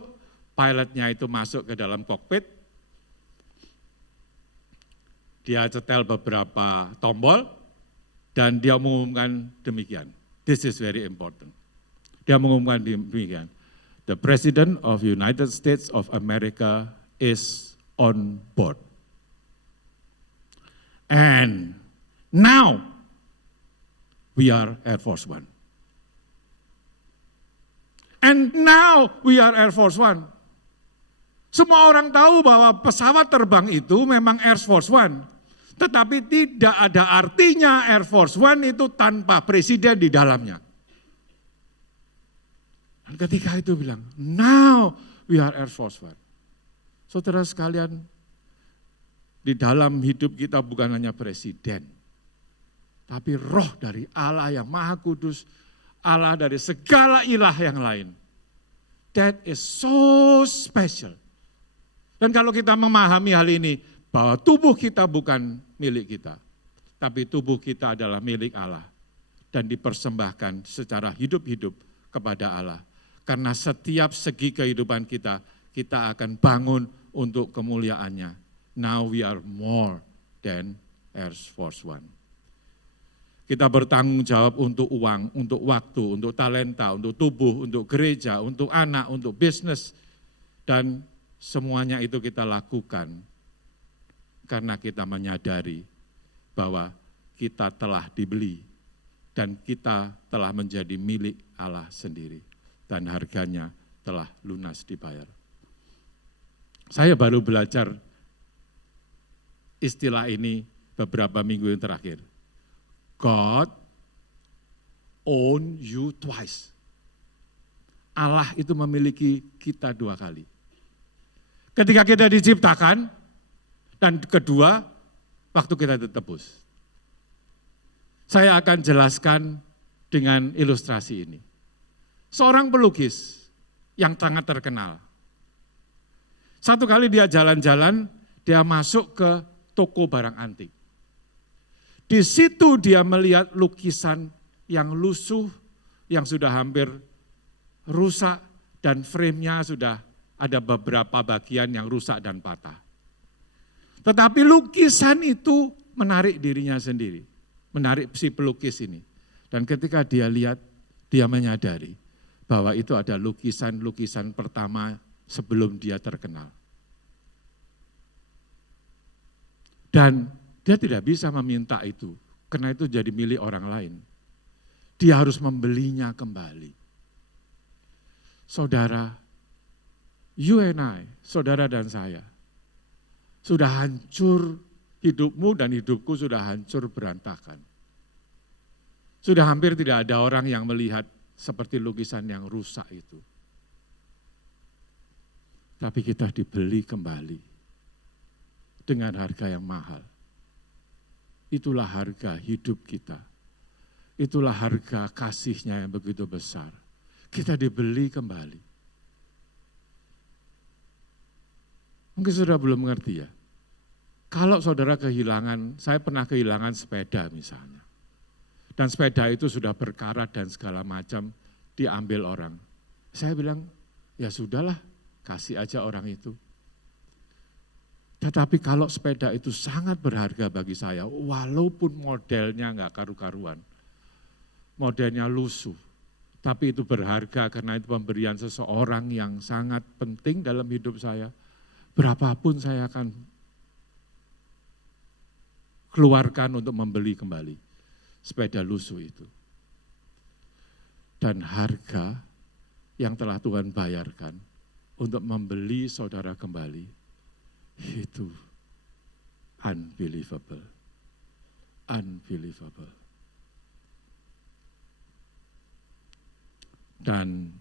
pilotnya itu masuk ke dalam kokpit, dia cetel beberapa tombol, dan dia mengumumkan demikian. This is very important. Dia mengumumkan demikian. The President of United States of America is on board. And now we are Air Force One. And now we are Air Force One. Semua orang tahu bahwa pesawat terbang itu memang Air Force One. Tetapi tidak ada artinya Air Force One itu tanpa presiden di dalamnya. Dan ketika itu bilang, now we are Air Force One. Saudara sekalian, di dalam hidup kita bukan hanya presiden, tapi roh dari Allah yang Maha Kudus, Allah dari segala ilah yang lain. That is so special. Dan kalau kita memahami hal ini, bahwa tubuh kita bukan milik kita, tapi tubuh kita adalah milik Allah dan dipersembahkan secara hidup-hidup kepada Allah. Karena setiap segi kehidupan kita, kita akan bangun untuk kemuliaannya. Now we are more than Air Force One. Kita bertanggung jawab untuk uang, untuk waktu, untuk talenta, untuk tubuh, untuk gereja, untuk anak, untuk bisnis. Dan semuanya itu kita lakukan karena kita menyadari bahwa kita telah dibeli dan kita telah menjadi milik Allah sendiri. Dan harganya telah lunas dibayar. Saya baru belajar istilah ini beberapa minggu yang terakhir. God own you twice. Allah itu memiliki kita dua kali. Ketika kita diciptakan, dan kedua, waktu kita ditebus. Saya akan jelaskan dengan ilustrasi ini. Seorang pelukis yang sangat terkenal. Satu kali dia jalan-jalan, dia masuk ke toko barang antik. Di situ dia melihat lukisan yang lusuh, yang sudah hampir rusak, dan frame-nya sudah ada beberapa bagian yang rusak dan patah. Tetapi lukisan itu menarik dirinya sendiri, menarik si pelukis ini. Dan ketika dia lihat, dia menyadari bahwa itu ada lukisan-lukisan pertama sebelum dia terkenal. Dan dia tidak bisa meminta itu, karena itu jadi milik orang lain. Dia harus membelinya kembali. Saudara, You and I, saudara dan saya, sudah hancur hidupmu dan hidupku sudah hancur berantakan. Sudah hampir tidak ada orang yang melihat seperti lukisan yang rusak itu. Tapi kita dibeli kembali dengan harga yang mahal. Itulah harga hidup kita. Itulah harga kasihnya yang begitu besar. Kita dibeli kembali. Mungkin saudara belum mengerti ya. Kalau saudara kehilangan, saya pernah kehilangan sepeda misalnya. Dan sepeda itu sudah berkarat dan segala macam diambil orang. Saya bilang, ya sudahlah, kasih aja orang itu. Tetapi kalau sepeda itu sangat berharga bagi saya, walaupun modelnya enggak karu-karuan, modelnya lusuh, tapi itu berharga karena itu pemberian seseorang yang sangat penting dalam hidup saya, berapapun saya akan keluarkan untuk membeli kembali sepeda lusuh itu. Dan harga yang telah Tuhan bayarkan untuk membeli saudara kembali, itu unbelievable. Unbelievable. Dan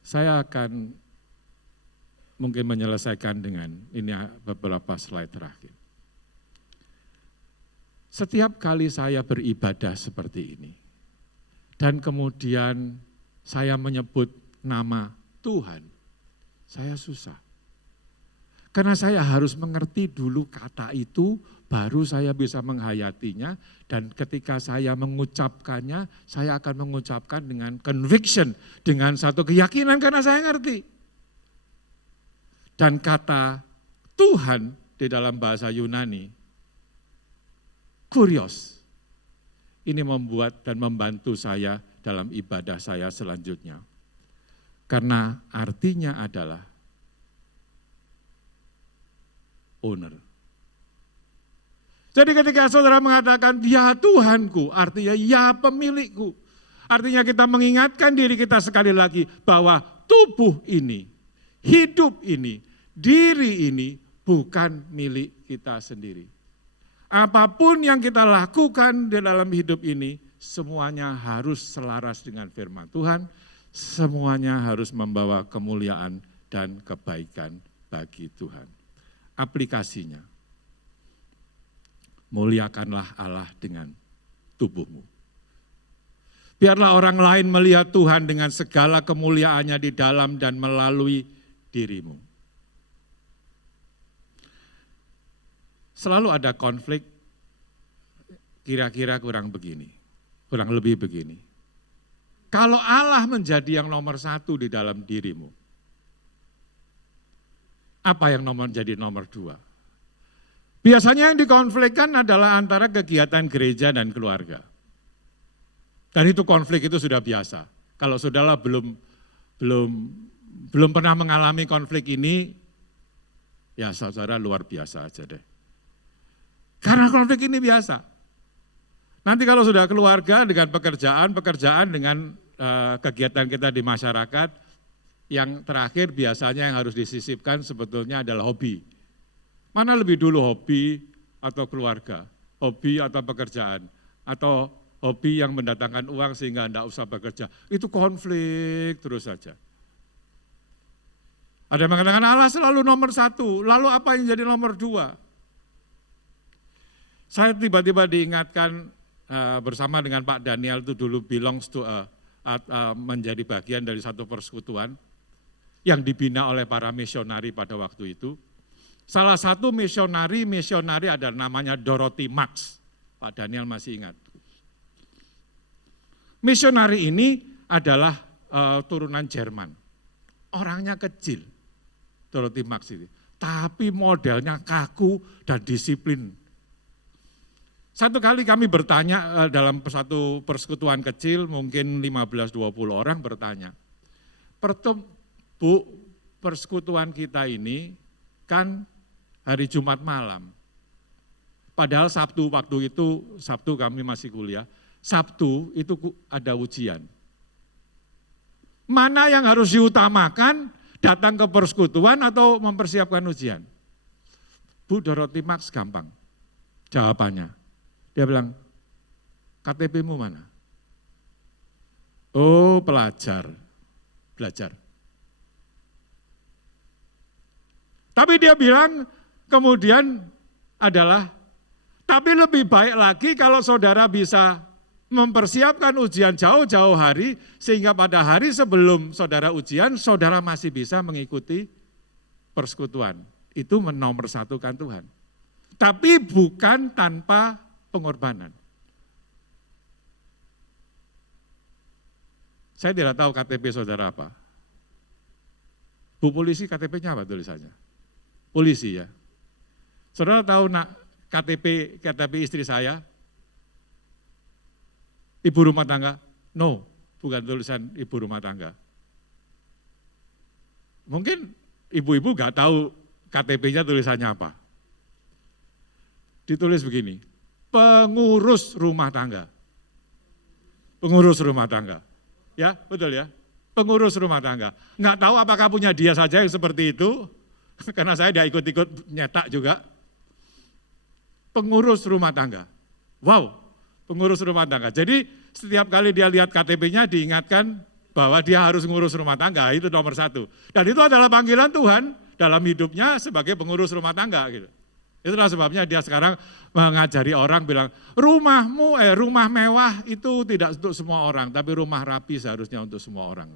saya akan mungkin menyelesaikan dengan ini beberapa slide terakhir. Setiap kali saya beribadah seperti ini, dan kemudian saya menyebut nama Tuhan, saya susah. Karena saya harus mengerti dulu kata itu, baru saya bisa menghayatinya, dan ketika saya mengucapkannya, saya akan mengucapkan dengan conviction, dengan satu keyakinan karena saya ngerti. Dan kata Tuhan di dalam bahasa Yunani, kurios, ini membuat dan membantu saya dalam ibadah saya selanjutnya. Karena artinya adalah owner. Jadi ketika saudara mengatakan, ya Tuhanku, artinya ya pemilikku. Artinya kita mengingatkan diri kita sekali lagi bahwa tubuh ini, hidup ini, diri ini bukan milik kita sendiri. Apapun yang kita lakukan di dalam hidup ini, semuanya harus selaras dengan firman Tuhan, semuanya harus membawa kemuliaan dan kebaikan bagi Tuhan. Aplikasinya, muliakanlah Allah dengan tubuhmu. Biarlah orang lain melihat Tuhan dengan segala kemuliaannya di dalam dan melalui dirimu. Selalu ada konflik, kira-kira kurang lebih begini. Kalau Allah menjadi yang nomor satu di dalam dirimu, apa yang jadi nomor dua? Biasanya yang dikonflikkan adalah antara kegiatan gereja dan keluarga. Dan itu konflik itu sudah biasa. Kalau saudara belum pernah mengalami konflik ini, ya saudara luar biasa aja deh. Karena konflik ini biasa. Nanti kalau sudah keluarga dengan pekerjaan dengan kegiatan kita di masyarakat, yang terakhir biasanya yang harus disisipkan sebetulnya adalah hobi. Mana lebih dulu hobi atau keluarga, hobi atau pekerjaan, atau hobi yang mendatangkan uang sehingga tidak usah bekerja. Itu konflik terus saja. Ada yang mengatakan Allah selalu nomor satu, lalu apa yang jadi nomor dua? Saya tiba-tiba diingatkan bersama dengan Pak Daniel itu dulu belongs to menjadi bagian dari satu persekutuan yang dibina oleh para misionari pada waktu itu. Salah satu misionari ada namanya Dorothy Marx. Pak Daniel masih ingat. Misionari ini adalah turunan Jerman. Orangnya kecil, Dorothy Marx ini. Tapi modelnya kaku dan disiplin. Satu kali kami bertanya dalam satu persekutuan kecil, mungkin 15-20 orang bertanya, Bu, persekutuan kita ini kan hari Jumat malam. Padahal Sabtu waktu itu, Sabtu kami masih kuliah, Sabtu itu ada ujian. Mana yang harus diutamakan, datang ke persekutuan atau mempersiapkan ujian? Bu Dorothy Max gampang jawabannya. Dia bilang, KTP-mu mana? Oh, belajar. Tapi dia bilang kemudian adalah, tapi lebih baik lagi kalau saudara bisa mempersiapkan ujian jauh-jauh hari, sehingga pada hari sebelum saudara ujian, saudara masih bisa mengikuti persekutuan. Itu menomorsatukan Tuhan. Tapi bukan tanpa pengorbanan. Saya tidak tahu KTP saudara apa. Bu polisi KTP-nya apa tulisannya? Polisi ya. Saudara tahu nak KTP istri saya? Ibu rumah tangga? No, bukan tulisan ibu rumah tangga. Mungkin ibu-ibu gak tahu KTP-nya tulisannya apa. Ditulis begini, pengurus rumah tangga. Pengurus rumah tangga. Ya, betul ya? Pengurus rumah tangga. Nggak tahu apakah punya dia saja yang seperti itu, karena saya tidak ikut-ikut nyetak juga. Pengurus rumah tangga. Wow, pengurus rumah tangga. Jadi setiap kali dia lihat KTP-nya diingatkan bahwa dia harus ngurus rumah tangga, itu nomor satu. Dan itu adalah panggilan Tuhan dalam hidupnya sebagai pengurus rumah tangga. Gitu. Itulah sebabnya dia sekarang mengajari orang bilang, rumah mewah itu tidak untuk semua orang, tapi rumah rapi seharusnya untuk semua orang.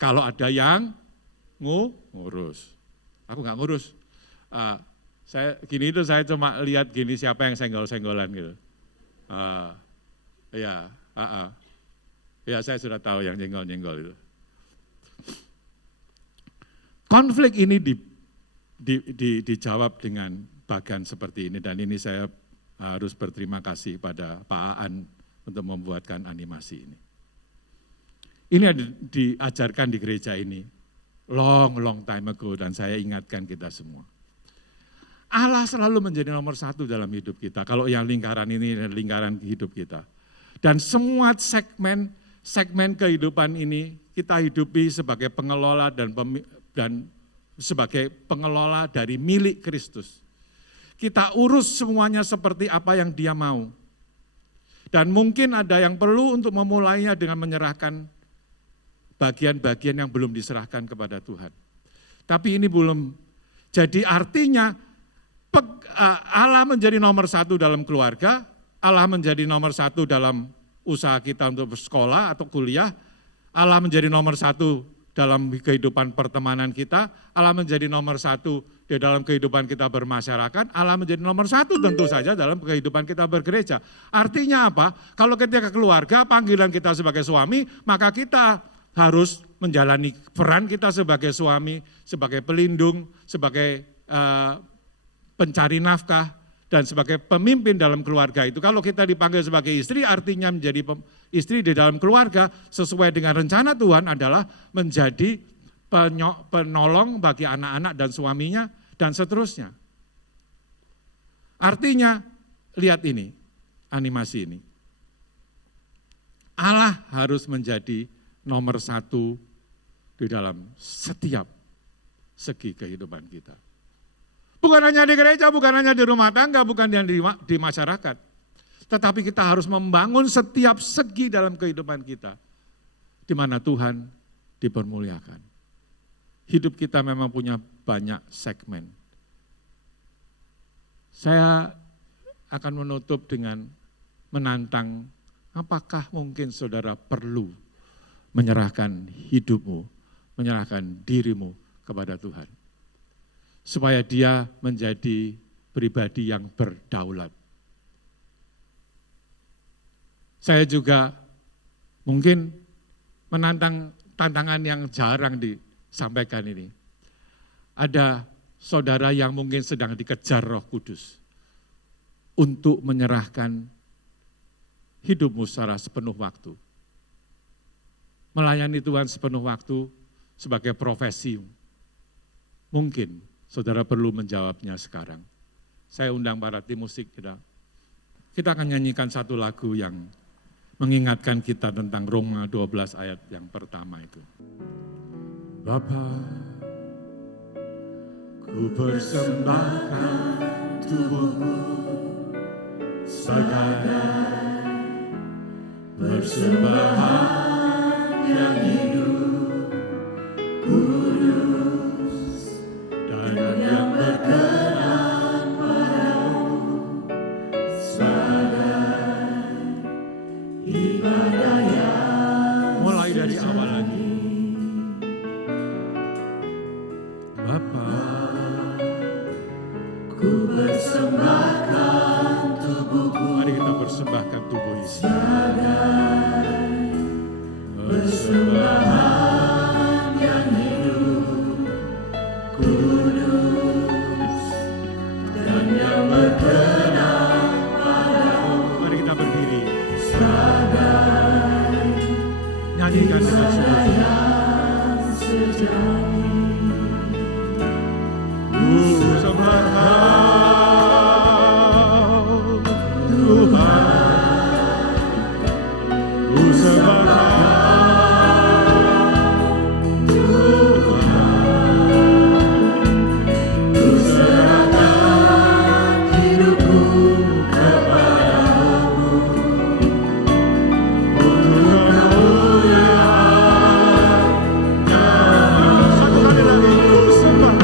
Kalau ada yang ngurus, aku nggak ngurus. Saya cuma lihat gini siapa yang senggol-senggolan gitu. Ya saya sudah tahu yang nyenggol-nyenggol itu. Konflik ini dijawab dengan bagan seperti ini, dan ini saya harus berterima kasih pada Pak Aan untuk membuatkan animasi ini. Ini diajarkan di gereja ini long time ago, dan saya ingatkan kita semua. Allah selalu menjadi nomor satu dalam hidup kita, kalau yang lingkaran ini lingkaran hidup kita. Dan semua segmen kehidupan ini kita hidupi sebagai pengelola dan sebagai pengelola dari milik Kristus. Kita urus semuanya seperti apa yang Dia mau. Dan mungkin ada yang perlu untuk memulainya dengan menyerahkan bagian-bagian yang belum diserahkan kepada Tuhan. Tapi ini belum, jadi artinya Allah menjadi nomor satu dalam keluarga, Allah menjadi nomor satu dalam usaha kita untuk bersekolah atau kuliah, Allah menjadi nomor satu dalam kehidupan pertemanan kita, Allah menjadi nomor satu di dalam kehidupan kita bermasyarakat, Allah menjadi nomor satu tentu saja dalam kehidupan kita bergereja. Artinya apa? Kalau ketika keluarga, panggilan kita sebagai suami, maka kita harus menjalani peran kita sebagai suami, sebagai pelindung, sebagai pencari nafkah, dan sebagai pemimpin dalam keluarga itu. Kalau kita dipanggil sebagai istri, artinya menjadi istri di dalam keluarga sesuai dengan rencana Tuhan adalah menjadi penolong bagi anak-anak dan suaminya dan seterusnya. Artinya, lihat ini, animasi ini. Allah harus menjadi nomor satu di dalam setiap segi kehidupan kita. Bukan hanya di gereja, bukan hanya di rumah tangga, bukan yang di masyarakat. Tetapi kita harus membangun setiap segi dalam kehidupan kita, di mana Tuhan dipermuliakan. Hidup kita memang punya banyak segmen. Saya akan menutup dengan menantang, apakah mungkin saudara perlu menyerahkan hidupmu, menyerahkan dirimu kepada Tuhan, supaya dia menjadi pribadi yang berdaulat. Saya juga mungkin menantang tantangan yang jarang disampaikan ini. Ada saudara yang mungkin sedang dikejar Roh Kudus untuk menyerahkan hidupmu secara sepenuh waktu. Melayani Tuhan sepenuh waktu sebagai profesi. Mungkin saudara perlu menjawabnya sekarang. Saya undang para tim musik kita. Kita akan nyanyikan satu lagu yang mengingatkan kita tentang Roma 12 ayat yang pertama itu. Bapa, ku persembahkan tubuhku sebagai persembahan yang hidup, kudus, dan yang berkenan padamu sebagai ibadah yang mulai dari awal lagi. Bapa, ku persembahkan tubuhku. Mari kita persembahkan tubuh ini sebagai persembahan yang hidup, kudus, dan yang berkenan padamu. Mari kita berdiri. Nyanyikan dengan sejati. Ku sembah Tuhan, ku sembah Tuhan, ku serahkan hidupku kepadamu untuk kemuliaan nama. Satu kali lagi, ku sembah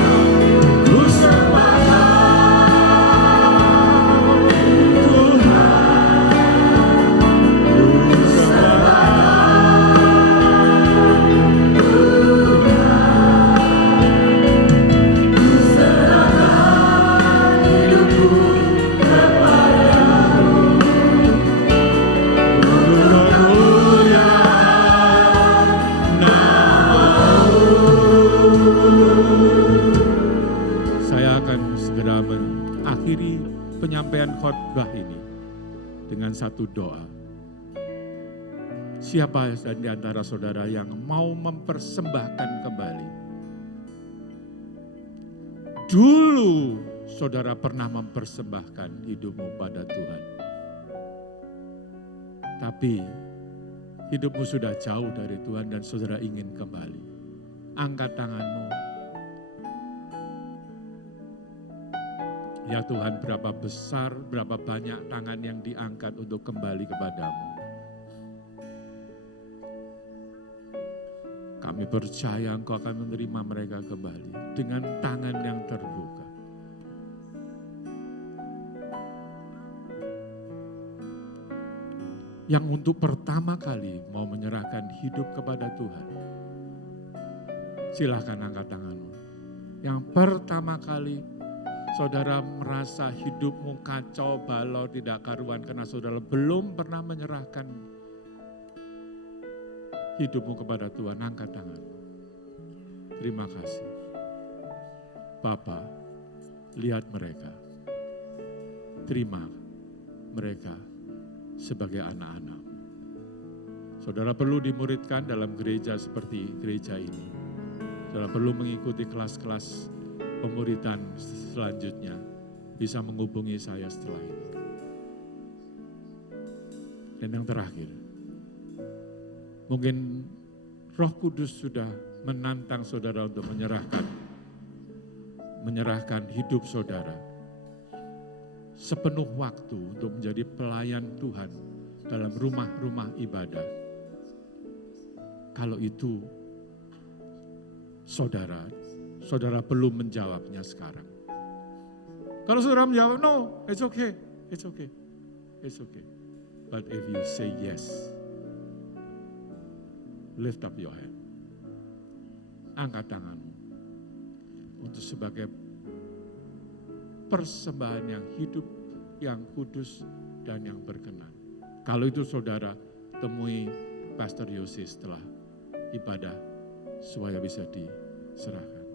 penyampaian khotbah ini dengan satu doa. Siapa di antara saudara yang mau mempersembahkan kembali? Dulu saudara pernah mempersembahkan hidupmu pada Tuhan. Tapi hidupmu sudah jauh dari Tuhan dan saudara ingin kembali. Angkat tanganmu. Ya Tuhan, berapa besar, berapa banyak tangan yang diangkat untuk kembali kepadamu. Kami percaya Engkau akan menerima mereka kembali dengan tangan yang terbuka. Yang untuk pertama kali mau menyerahkan hidup kepada Tuhan. Silahkan angkat tanganmu. Yang pertama kali saudara merasa hidupmu kacau balau tidak karuan karena saudara belum pernah menyerahkan hidupmu kepada Tuhan, angkat tangan. Terima kasih. Bapa, lihat mereka. Terima mereka sebagai anak-anak. Saudara perlu dimuridkan dalam gereja seperti gereja ini. Saudara perlu mengikuti kelas-kelas pemuridan selanjutnya, bisa menghubungi saya setelah ini. Dan yang terakhir, mungkin Roh Kudus sudah menantang saudara untuk menyerahkan hidup saudara sepenuh waktu untuk menjadi pelayan Tuhan dalam rumah-rumah ibadah. Kalau itu saudara perlu menjawabnya sekarang. Kalau saudara menjawab, no, it's okay. But if you say yes, lift up your hand. Angkat tanganmu untuk sebagai persembahan yang hidup, yang kudus, dan yang berkenan. Kalau itu saudara, temui Pastor Yosi setelah ibadah supaya bisa diserahkan.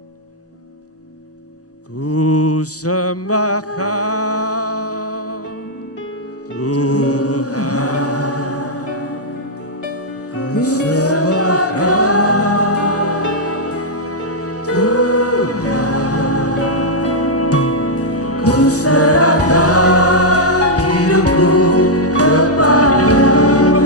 Ku sembahkan Tuhan, ku sembahkan Tuhan, ku serahkan hidupku kepadamu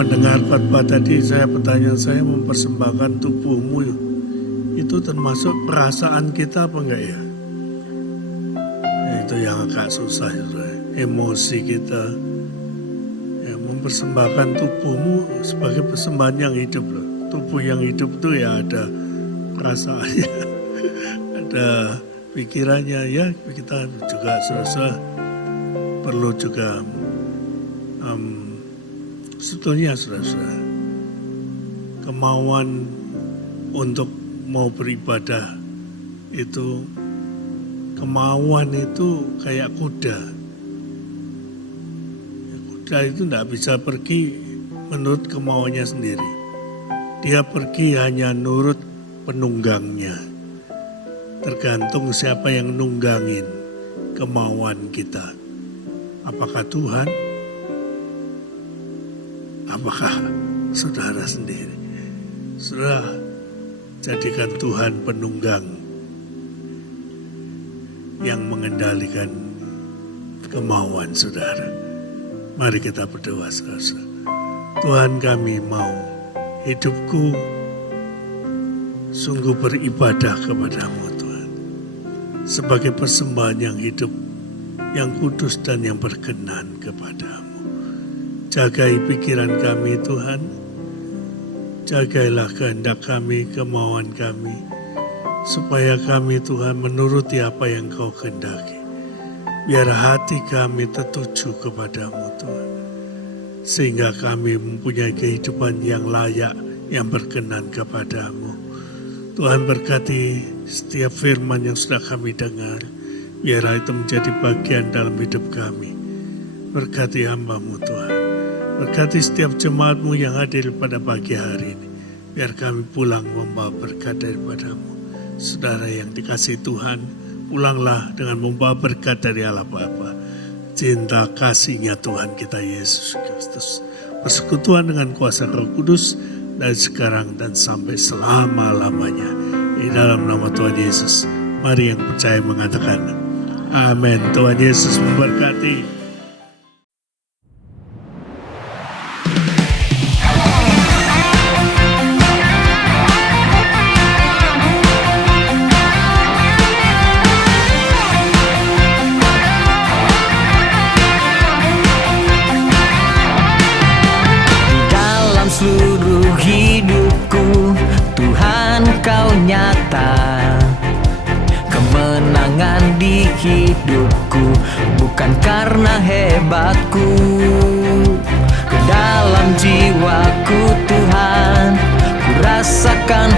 mendengar khotbah tadi, pertanyaan saya mempersembahkan tubuhmu itu termasuk perasaan kita apa enggak ya? Itu yang agak susah ya, emosi kita. Ya, mempersembahkan tubuhmu sebagai persembahan yang hidup loh. Tubuh yang hidup itu ya ada perasaannya, ada pikirannya ya. Kita juga saudara perlu juga sebetulnya saudara kemauan untuk mau beribadah itu, kemauan itu kayak kuda. Kuda itu tidak bisa pergi menurut kemauannya sendiri. Dia pergi hanya nurut penunggangnya. Tergantung siapa yang nunggangin kemauan kita. Apakah Tuhan? Apakah saudara sendiri? Saudara, jadikan Tuhan penunggang yang mengendalikan kemauan saudara. Mari kita berdoa saudara. Tuhan, kami mau hidupku sungguh beribadah kepadamu Tuhan. Sebagai persembahan yang hidup, yang kudus dan yang berkenan kepadamu. Jagai pikiran kami Tuhan. Jagailah kehendak kami, kemauan kami. Supaya kami Tuhan menuruti apa yang Kau kehendaki. Biar hati kami tertuju kepadamu Tuhan. Sehingga kami mempunyai kehidupan yang layak, yang berkenan kepadamu. Tuhan berkati setiap firman yang sudah kami dengar. Biar itu menjadi bagian dalam hidup kami. Berkati hamba-Mu Tuhan. Berkati setiap jemaat-Mu yang hadir pada pagi hari ini. Biar kami pulang membawa berkat daripada-Mu. Saudara yang dikasihi Tuhan, pulanglah dengan membawa berkat dari Allah Bapa. Cinta kasihnya Tuhan kita Yesus Kristus. Persekutuan dengan kuasa Roh Kudus dari sekarang dan sampai selama-lamanya. Di dalam nama Tuhan Yesus, mari yang percaya mengatakan amin. Tuhan Yesus memberkati. Seluruh hidupku Tuhan Kau nyata. Kemenangan di hidupku bukan karena hebatku. Ke dalam jiwaku Tuhan ku rasakan